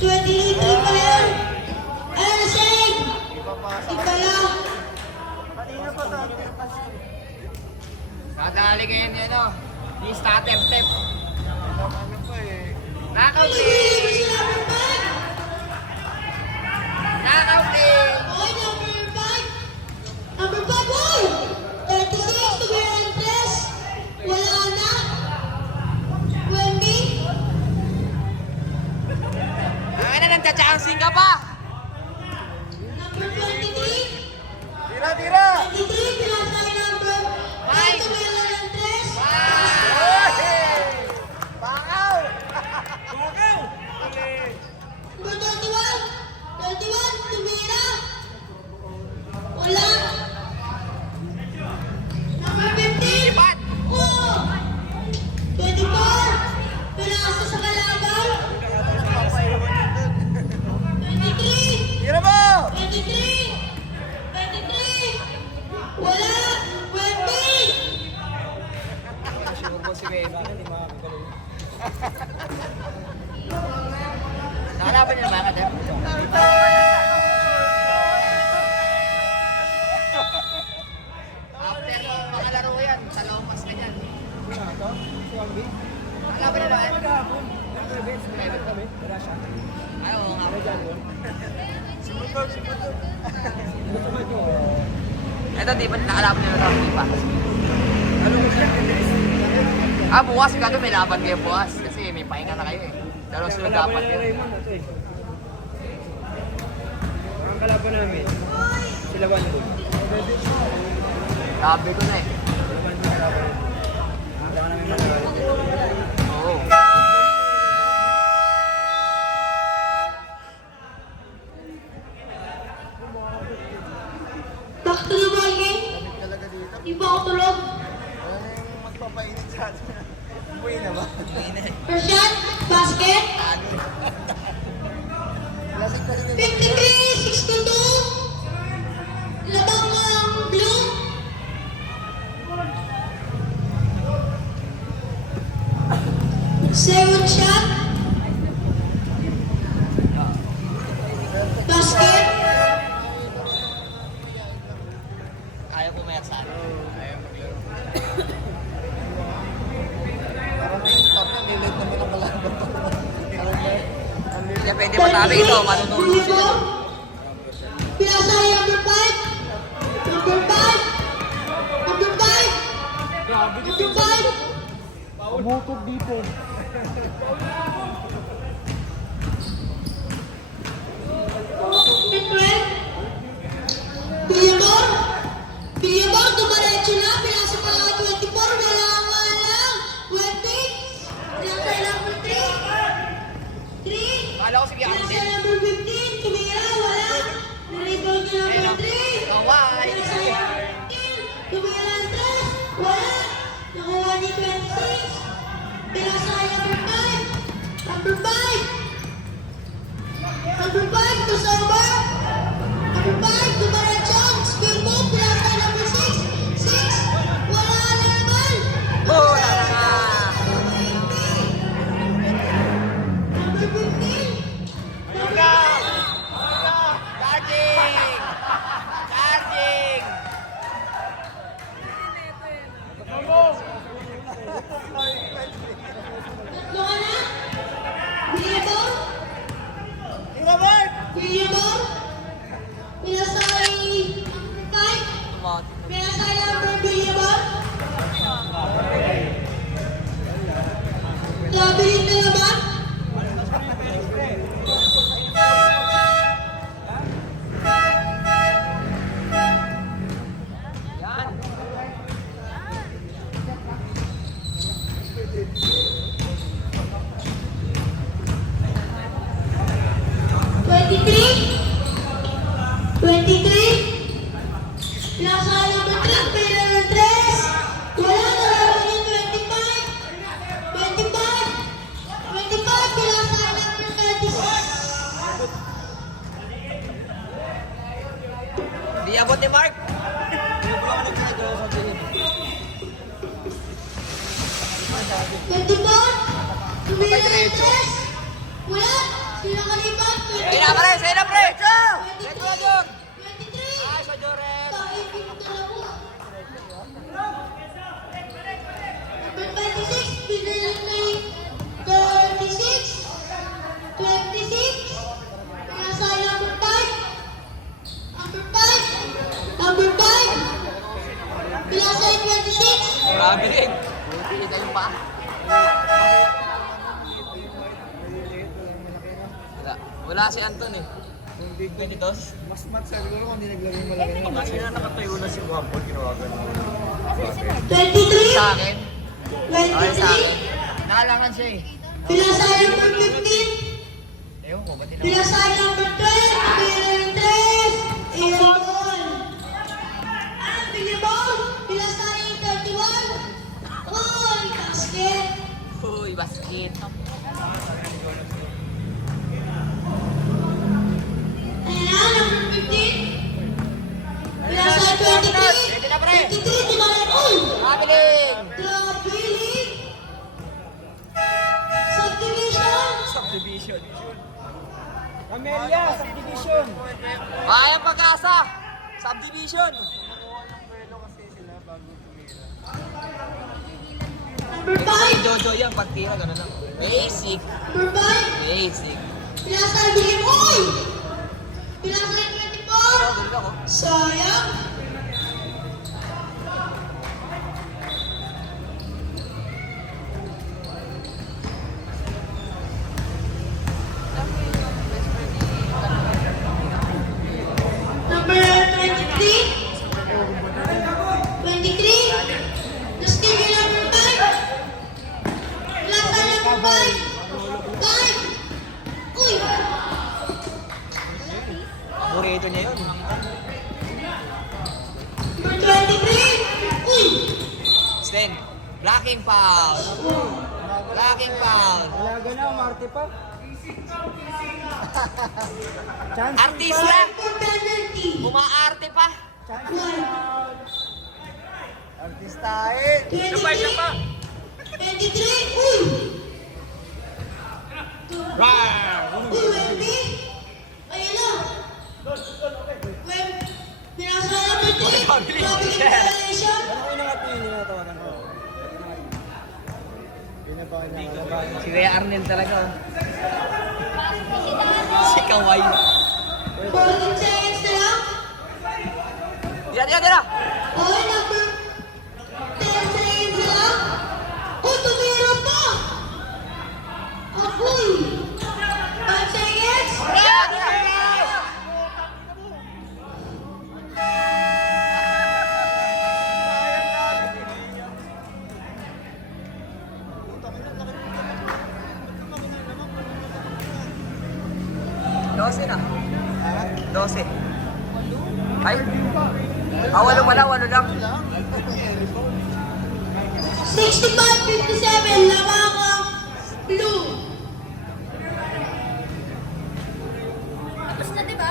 23 pa yan. Ayun, save. Iba lang. Nadali kayo niya, no? Di step. Ano pa eh. Knockout Sige, eh! si number 5. Knockout eh! Oy, number 5. Number 5, oy! 36, tumira ng 3. Wala na. Wendy. Ang na, nagcha-chancing ka pa! Number 23. Tira, tira! 23, pinasay number 5, tumira ng 3. Pangaw! Number 31, tumira. Wala. Number 15. Ipat! Oh! 24. Pinasa sa kalaban. 23. Tira mo! 23. 23. Wala. 20. Sure po si Kuya Ivan, hindi makakagaling. Nakalaban niya naman, Kadep? After ng mga laro yan, sa Lomas ka dyan. Nakalaban niya naman? Ay, oo nga. Ito, di ba nakalaban niya naman di pa? Bukas kayo may laban kayo bukas. Kasi may pahinga na kayo eh. Dalawang sunod dapat yun. Ang kalaban namin, sila Wando. Sabi ko na eh. Kalaban namin. 哦 Di ba ako tulog? Wala na yung magpapainit sa atin. Buhay na ba? First shot, basket. Lasing kasi din. 53-62. Labang ng blue. Second shot. Basket. Ayaw pumayat sa akin. Ayaw maglaro. Parang yung top na, nilate naman ang kalaban. Kaya pwede matabi ito, matutulog sila. Pinasay number 5. Number 5. Number 5. Number 5. Bukod dito. Pilibor, dumaretso na. Pinasa pa lang 24. Wala nga lang. Waiting. Pinasay number 3. 3. Kala ko si Bianchi. Pinasay number 15. Tumira, wala. Nirebound niya number 3. Kawai. Pinasay number 15. Tumira ang 3. Wala. Nakuha ni 26. Pinasay number 5. Number 5. Number 5, to sober. Number 5, dumaretso. Spin move, pinasay number 6. 6. Wala na naman. Oh, wala na. Number 15. Charging! Charging! Tatlo ka na. Billboard. Robert! Billboard. Pinasay number 5. Tumating. Pinasay number Billboard. Labilin na naman. Yan. Pinasay number 3. Pila ng 3. Wala na naman yung 25. 25. Pinasay number 36. Di abot ni Mark. Tumira ng 3. Wala. Sila kalipat. Sa'yo na pre! Sa'yo na pre! 23. Ito na dyan! 23. Ay, sa Joret! Kaibig dalawa. Number 26, binalik na yung 36. 26. Pinasay number 5. Number 5. Number 5. Pinasay 26. Grabe rin. Kita yung pa. Wala si Anton eh. Hindi ko. 22. Mas mat siguro kung hindi naglagay yung malaki na. Kasi na nakatayo na si Wambol, ginawagan mo. 23. Sa akin. Ay, sa akin. 23. Nakalangan siya eh. Pinasay number 15. Ewan ko, ba't Pinasay number 12. Pila ng 3. Ilang ball. Piniball. Pinasay yung 31. Uy, basket. Uy, basket. Ayan na, number 15. Pinasay 23. Pwede na, pre. 23, di ba lang? Uy! Traveling! Trabiling. Subdivision. Subdivision. Camellia, subdivision. Kaya pag-asa. Subdivision. Number Ay, 5. Jojo yan. Pagtira, gano'n lang. Basic. Number 5. Basic. Pinasay bigyan. Uy! Pinasay 24. Ganun ako. Sayang. Number 23. 23. Justin number 5. Lata number 5. 5. Uy! Paborito niya yun. Number 23. 10. Blocking foul. Blocking foul. Wala na, umarte pa. Chance Artista. For penalty. Umaarte pa. Artistahin. 23. 23. Uy! Uy, Wemby! Ayun na! Binasa na ba ito? Grabe yung violation! Ano nga ito yung natawagan ko? Yun na ba kayo nakalaban? Si Rhea Arnel talaga. Si Kawai. 14 seconds na lang. Tira. Okay, number 10 seconds na lang. Uy, tumira pa! Apoy! 5 seconds. Dose na. 12. Ay. Walo lang. 65-57, lamang ang blue. Tapos na, diba?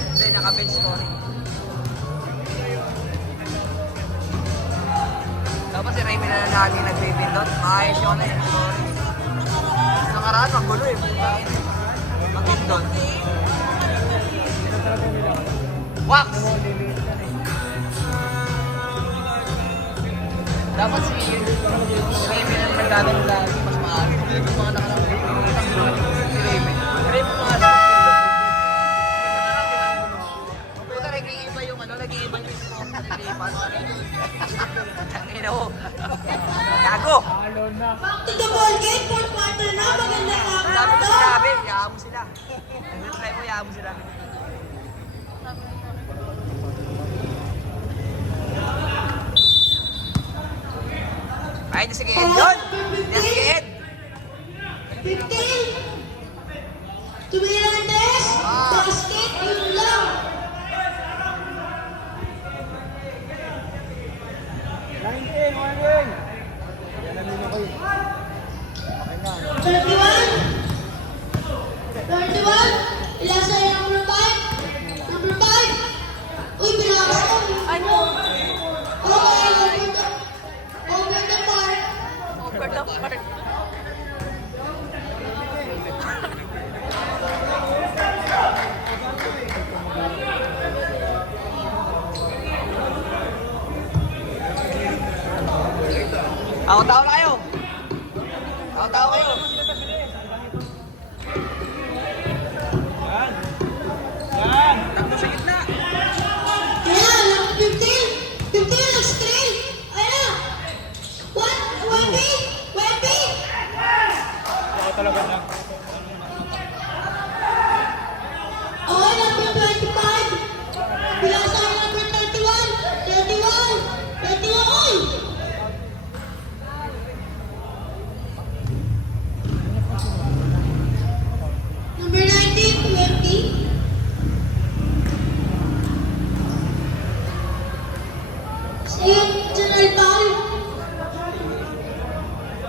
Hindi, naka-bench scoring. Dapat si Raymond na lagi nag-pindot. Maayos yun na yung scoring. Nakaraan, magulo eh. Mag-pindot. Wax! Dapat si Raymond na naglalaro lagi. Mas maayos. Yung mga nakaraan. Si Raymond. Si Raymond mga puta, nag-iiba yung nag-iiba yung score na nilipas. Tangina mo. Gago! Back to the ball game, fourth quarter na. Magandang Ang dami ko sinabi, yaan mo sila. Reply mo, yaan mo sila. Ay, hindi sige Ed yun! Hindi sige Ed! 15. Tumirantes. Basket, yun lang. 19, warning! Alam niyo na kayo. Okay na. 31. Ilang sa'yo number 5? Number 5. Uy, binaka ko. Ano? Okay, over the park. Over the park. Tao na kayo! Tao kayo! Takbo sa gitna! Ayan, 15. 15, nag-strain. Ayan. Wemby. Ako talaga na. Okay, number 25. Bilang sa number 31. 31. Uy! Number 19, 20. General foul.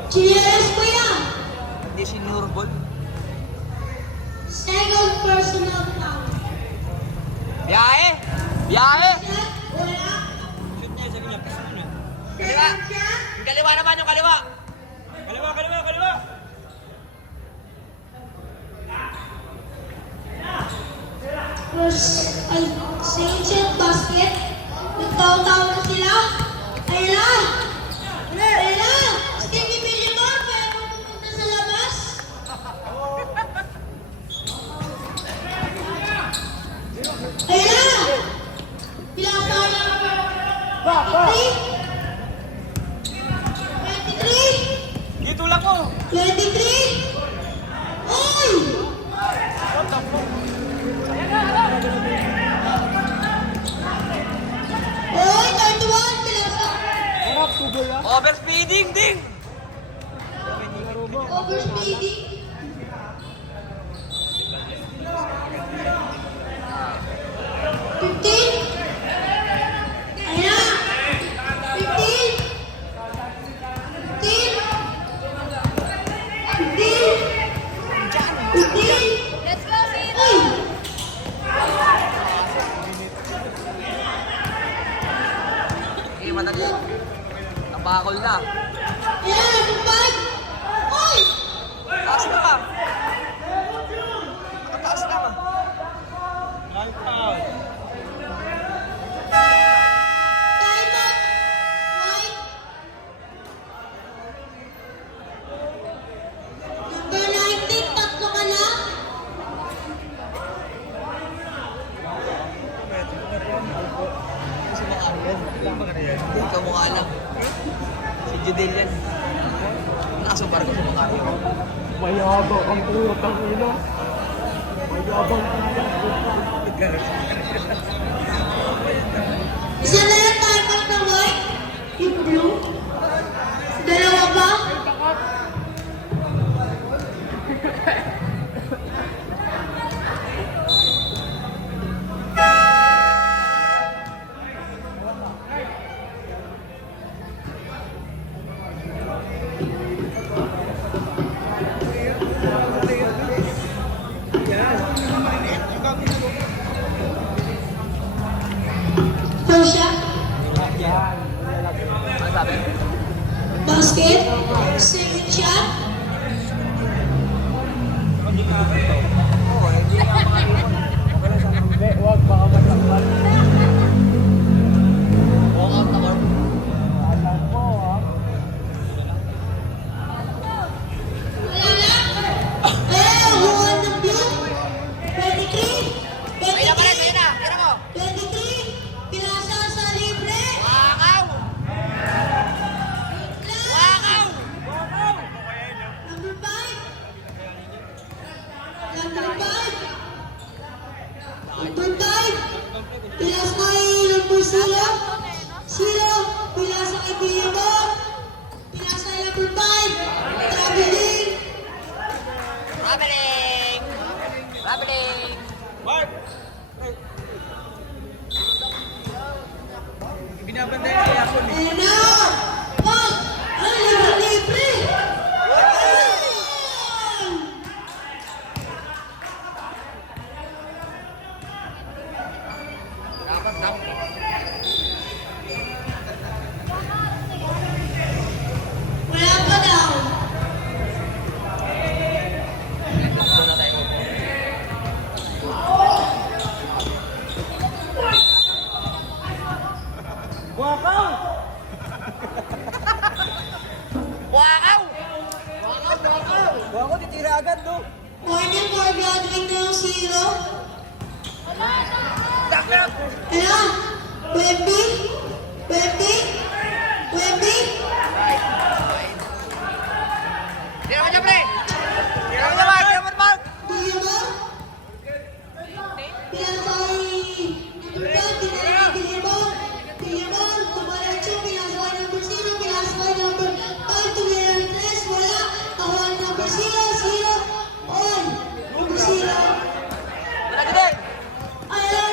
Chinelas ko yan. Hindi si Nurbol. Second personal foul. Biyahe! Biyahe! Shot, wala. Kaliwa! Second shot. Yung kaliwa naman, yung kaliwa! Kaliwa! Second shot basket. Nagtaw-taw na sila. Ayun na. Ayun na. Stevie Billimon, kaya pupunta sa labas. Ayun na. Bilang sa number 23. Dito lang ko! 23. Uy! Uy, 31. Bilang sa Harap, tugol ah! Overspeeding, ding! overspeeding. Fifteen. Ayan, number 5. Oy! Taas na ka. Nakataas na ka. Right out. Time out. White. Number 19, tatlo ka na. Kasi makaroon. Lang ba kaya? Hindi, ikaw mukha lang. Si Judel yan. Nakasumbar ko sa mukha niyo. Mayabang ang putang ina. Mayabang ang Isa na lang time out na white. Yung blue. Dalawa ba? First shot. Ano sabi? Basket. Second shot. Oo, hindi na makalimutan. Huwag baka matakpan. Walk out ako. Alam mo ha. Wala na. Eh, huwan ng blue. 23. 23. Tira mo. 23. Pinasa sa libre. Wakaw! Wakaw! Number 5. Number 5. Number 5. Pilas kay number 0. 0. Pilas kay Billabong. Pilas kay number 5. Traveling. Traveling! Traveling! Mark! Binabanday kaya ako ni. And now, Mark, ang libre-libre. Wala pa daw. Doon na tayo. Wakaw! Wakaw! Wakaw, titira agad no? Morning for gathering na yung 0. Dakot! Ano? Wemby? Wemby? Wemby? Tira mo dyan, pre! Tira mo dyan, Mark! Tira mo dyan, Mark! Billabong? Pinasay number 5, pinasay Billabong. Billabong, tumalatso, pinasay number 0, pinasay number 5, tumira 3, wala. Kawan number 0, 0. Oy, number 0. Wala, Judel! Ayaw,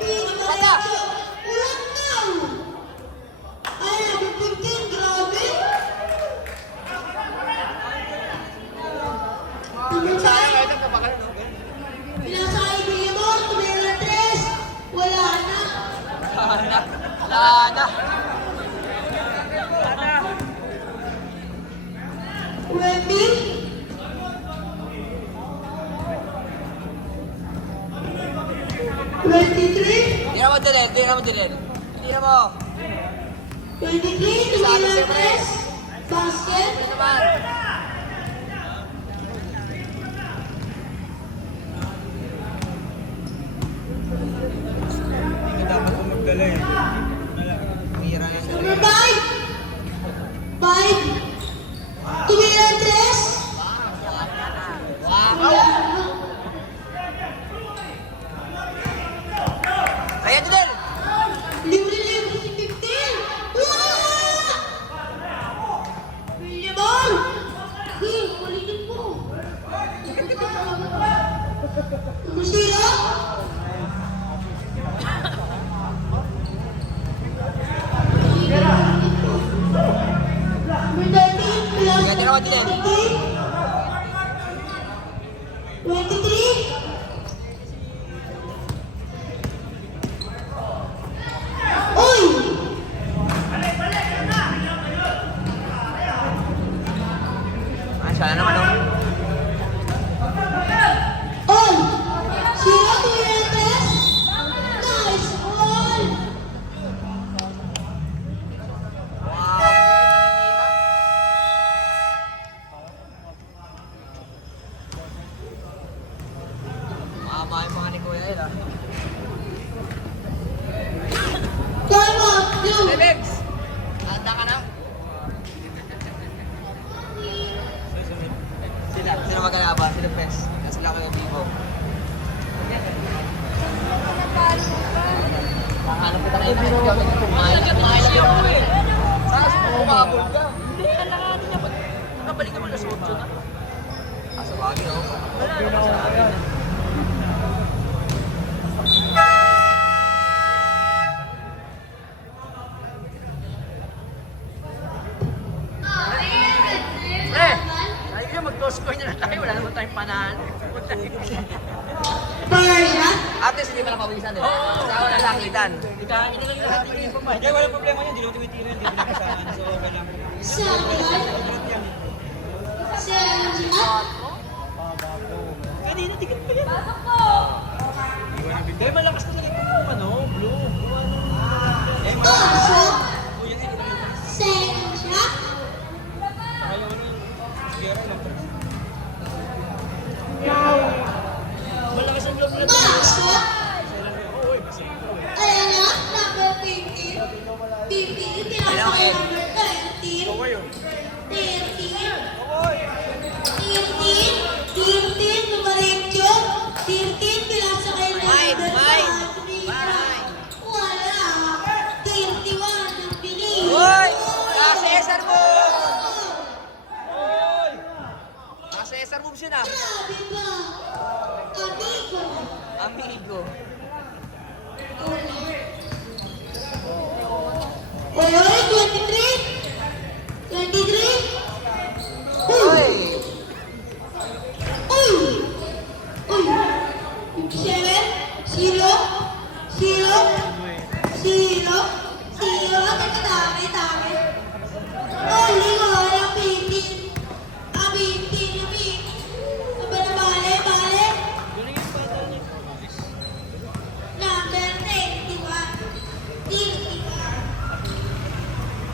pinakalatso. Ulat na! Ayaw, number 15, grabe. Number 5. Pinasay Billabong, tumira 3, wala na. Wala na. Wala na. Wemby? Tira mo, Judel! Tira mo, Judel! Tira mo! 23, tumira 3, basket. Ito naman! Hindi ka dapat magdala eh. Mira yan. Number 5. 5. Tumira 3. Wala na. Kaya, Judel! Libre-libre si 15. Wala! Billabong! Hey, kulitin mo. Number 0. Number 13 plus Kaya, tira mo, Judel! 23. Uy! Siya na naman, oh. Oh! Sino Tuyetes? Nice one! Mahaba yung mga ni Kuya El, ah. Time out, go! Legs! Handa ka na? Sino magkalaban? Sino Pes? Sila Kuya Vivo. Hanap kita na yung kumain ka kami. Saan? Kumabol ka. Hindi, alakatin niya. Nakabalik naman na sa 8 na. Sa bagay, oh. Wala naman sa akin. Pre! Sabi ko mag-toss coin na lang tayo. Wala naman tayong panahan. Persia? At least hindi pa napawisan, eh. Kasi ako nasakitan. Ikain na lang yung lahat yung pamay. Kaya walang problema yan, hindi naman tumitira, hindi naman kasama. So, okay lang. Samuel? Sergio? Hindi na, tigil pa yan. Kaya malakas talaga yung ano, blue. Oso? Oh, yan, hindi naman. Sergio? Saka yung ano, sigara lang. Malakas ang loob nila. Oso? Oo, eh, kasi ito eh. Ayan na, number 15. 15, tinasa kay number 13. Okay yun. 13. Okay. 13, numaretso. 13, pinasa kay number 13. Wala. 31, ang bilis. Hoy! Cesar mo! Oy! Cesar moves yun, ah. Sabi ba? Amigo. Amigo. Oy, 23. 23. Hoy! Uy! Uy! 7, 0, 0, 0, 0. Teka, dami, dami. Oh, ligo, yung 15. Ah, 15, yung 15. Aba na, bale, bale. Number 31.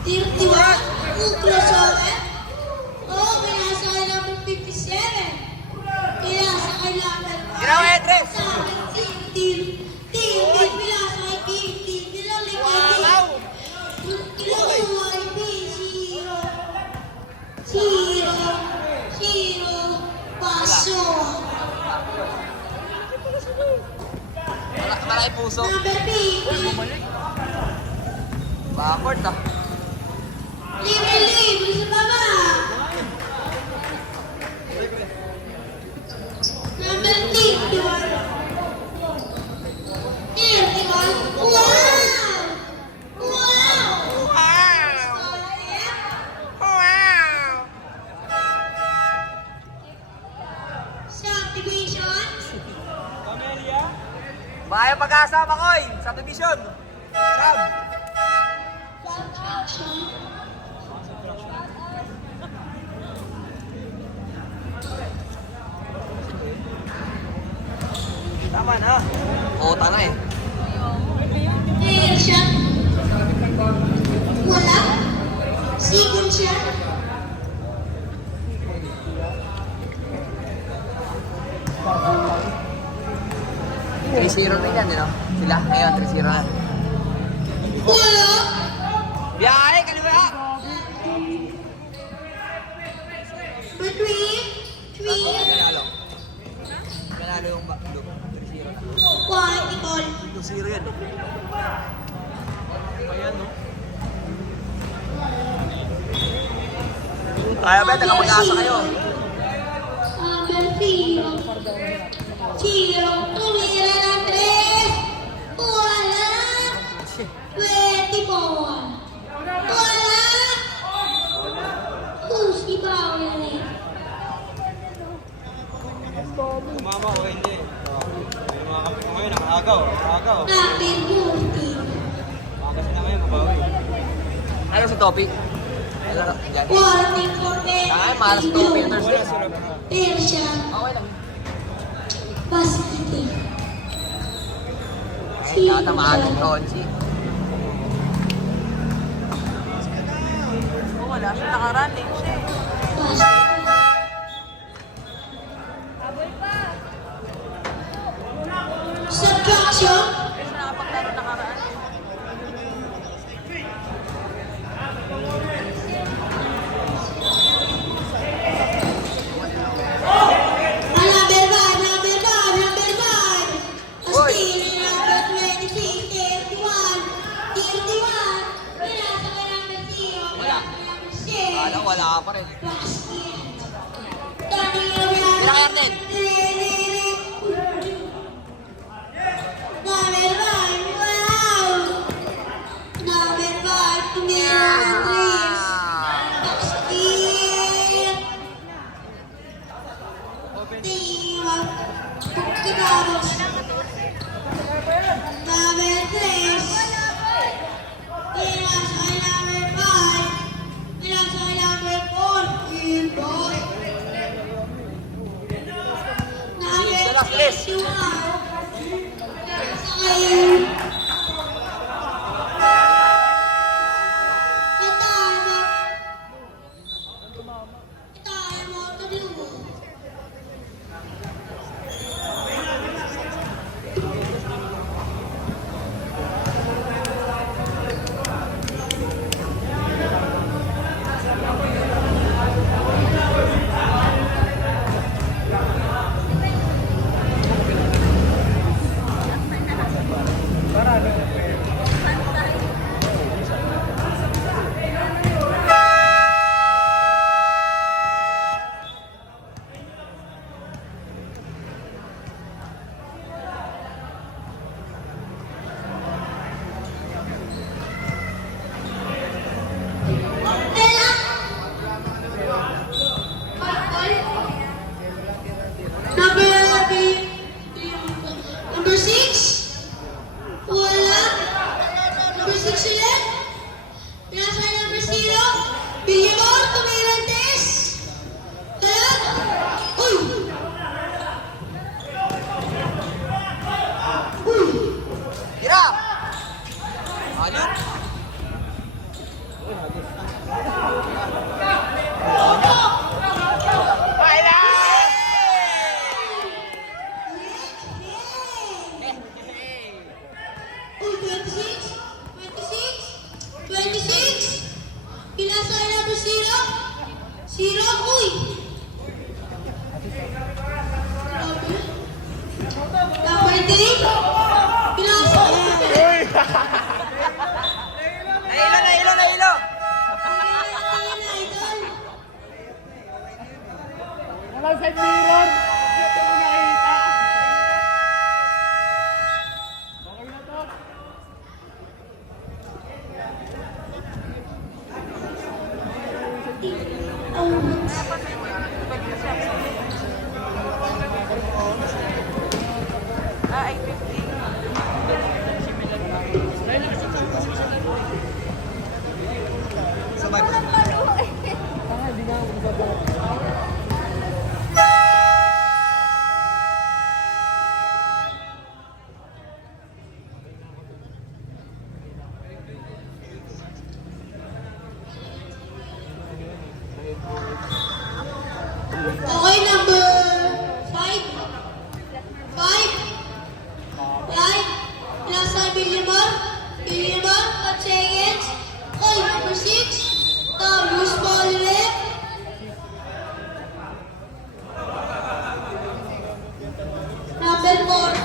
31. Crossover. Oh, pinasa kay number 57. Pinasa kay number 5. Ginawa, Edres! Sa akin, Tintin. Tintin, pinasa kay 15. Nilaling kay Wow! Kinukuha kay Zero. Zero. Zero. Paso. Malaki puso. Number 15. Backward, ah. Libre sa baba. Number 31. 31. Wow! Wow! Wow! Subdivision. Camelia? Bahay pag-asa, Makoy! Subdivision! Sub! Subtraction. Tama na. Oo, tanga eh. Air shot. Wala. Second shot. Zero na yan, no? Sila, ngayon, 3-0 na. Wala. Biyahe, kaliwa! But three. Nanalo. Nanalo yung blue. 3-0 na. Quality ball. 2-0 yan. Ayan, no? Kaya ba, taga-pag-asa kayo. Number 0. Tumira ng 3. Wala. 24. Wala. Si Bawal eh. Mama o hindi. Yung mga kapit mo ngayon, nakagaw. Nakagaw. Number 14. Mga kasi na ngayon, mabawi. Ano sa topic? Ano laro. Yan. Warning for Ay, malas to. Filters na. Persia. Okay lang. Basket. Ay, tatamaan ng Tonsi. Oh, wala siya nakarunning siya eh. Basket. Subtraction. Hindi siya nakapaglaro nakaraan. Number 5. Oy. Stealing number 26, 31. Pinasa kay number 0. Wala. Number 6. Kala, wala ka pa rin. Basket. Turning around. Sila kaya din. Number 5. Wow. Number 5. Tumira. Please. Basket. Tingnan. Pagkatapos. Number 3. Pinasa kay number 5. Pinasa kay number 4. Inbox. Number Yes, last list. 21. Pinasa kay Katana. Katana mo ito blue. Number 6. Wala. Number 6 ulit. Pinasa kay number 0. Bilimor, Tumirantes. Wala. Uy! Uy! Tira! Ayun. Uy, 26. Pinasa kay number 0. 0, uy! Number 3. Pinasa kay Nailo! Walang side mirror. Ito mo nakita. Okay na to. Ah, ay 50. Okay, number 5. 5. Pinasa kay Bilimor. 5 seconds. Okay, number 6. Loose ball ulit. Number 40.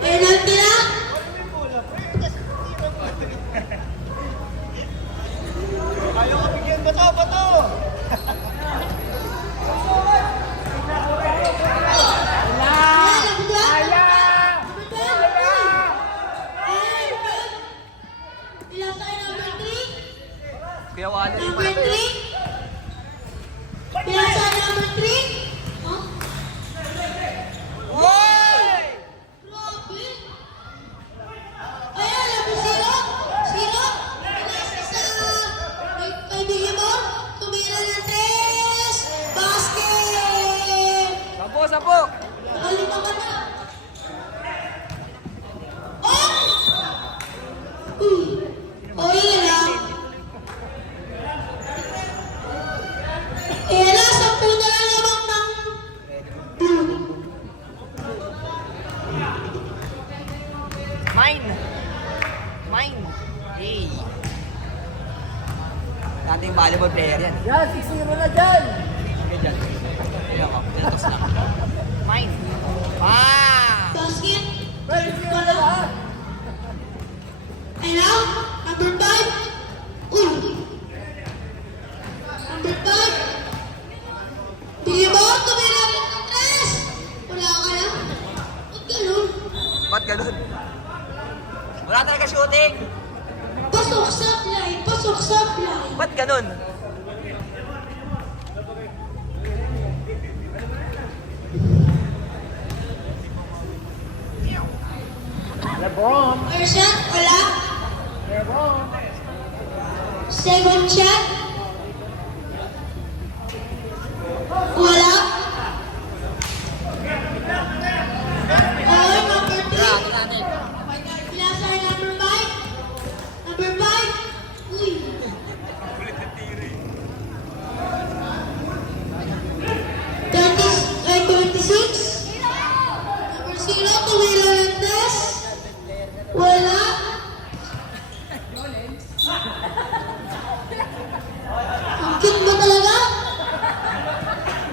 Penalty na. Ayaw ka bigyan. Bato! Kuya Wally. Number 3. Pinasa number 3. Huh? Oy! Grabe. Ayan, number 0. O yan lang. Eh, nasa po na lang naman ng blue. Mine! Mine! Hey! Dating volleyball player yan. Yan, 6-0 na dyan. Sige dyan. Ayun ako. Datos na. Mine! Ah! Basket. Well, 6-0 na lahat. And now, number 5. Uy! Number 5. Bili mo, tumira ng 3. Wala ka na. Ba't ganun? Ba't ganun? Wala talaga shooting! Pasok sa line. Pasok sa line. Ba't ganun? LeBron. First shot, wala. LeBron. Second shot. Wala. Oh, number 3. Last are number 5. Number 5. Uy. Ay, 26. Number 0, Tumira Landes. Wala. Ang cute mo talaga.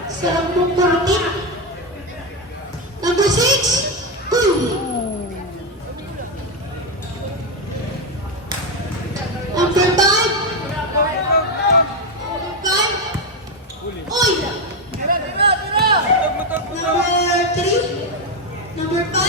Sarap mong kurtin. Number 6. Uy. Number 5. Number 5. Uy. Number 3. Number 5.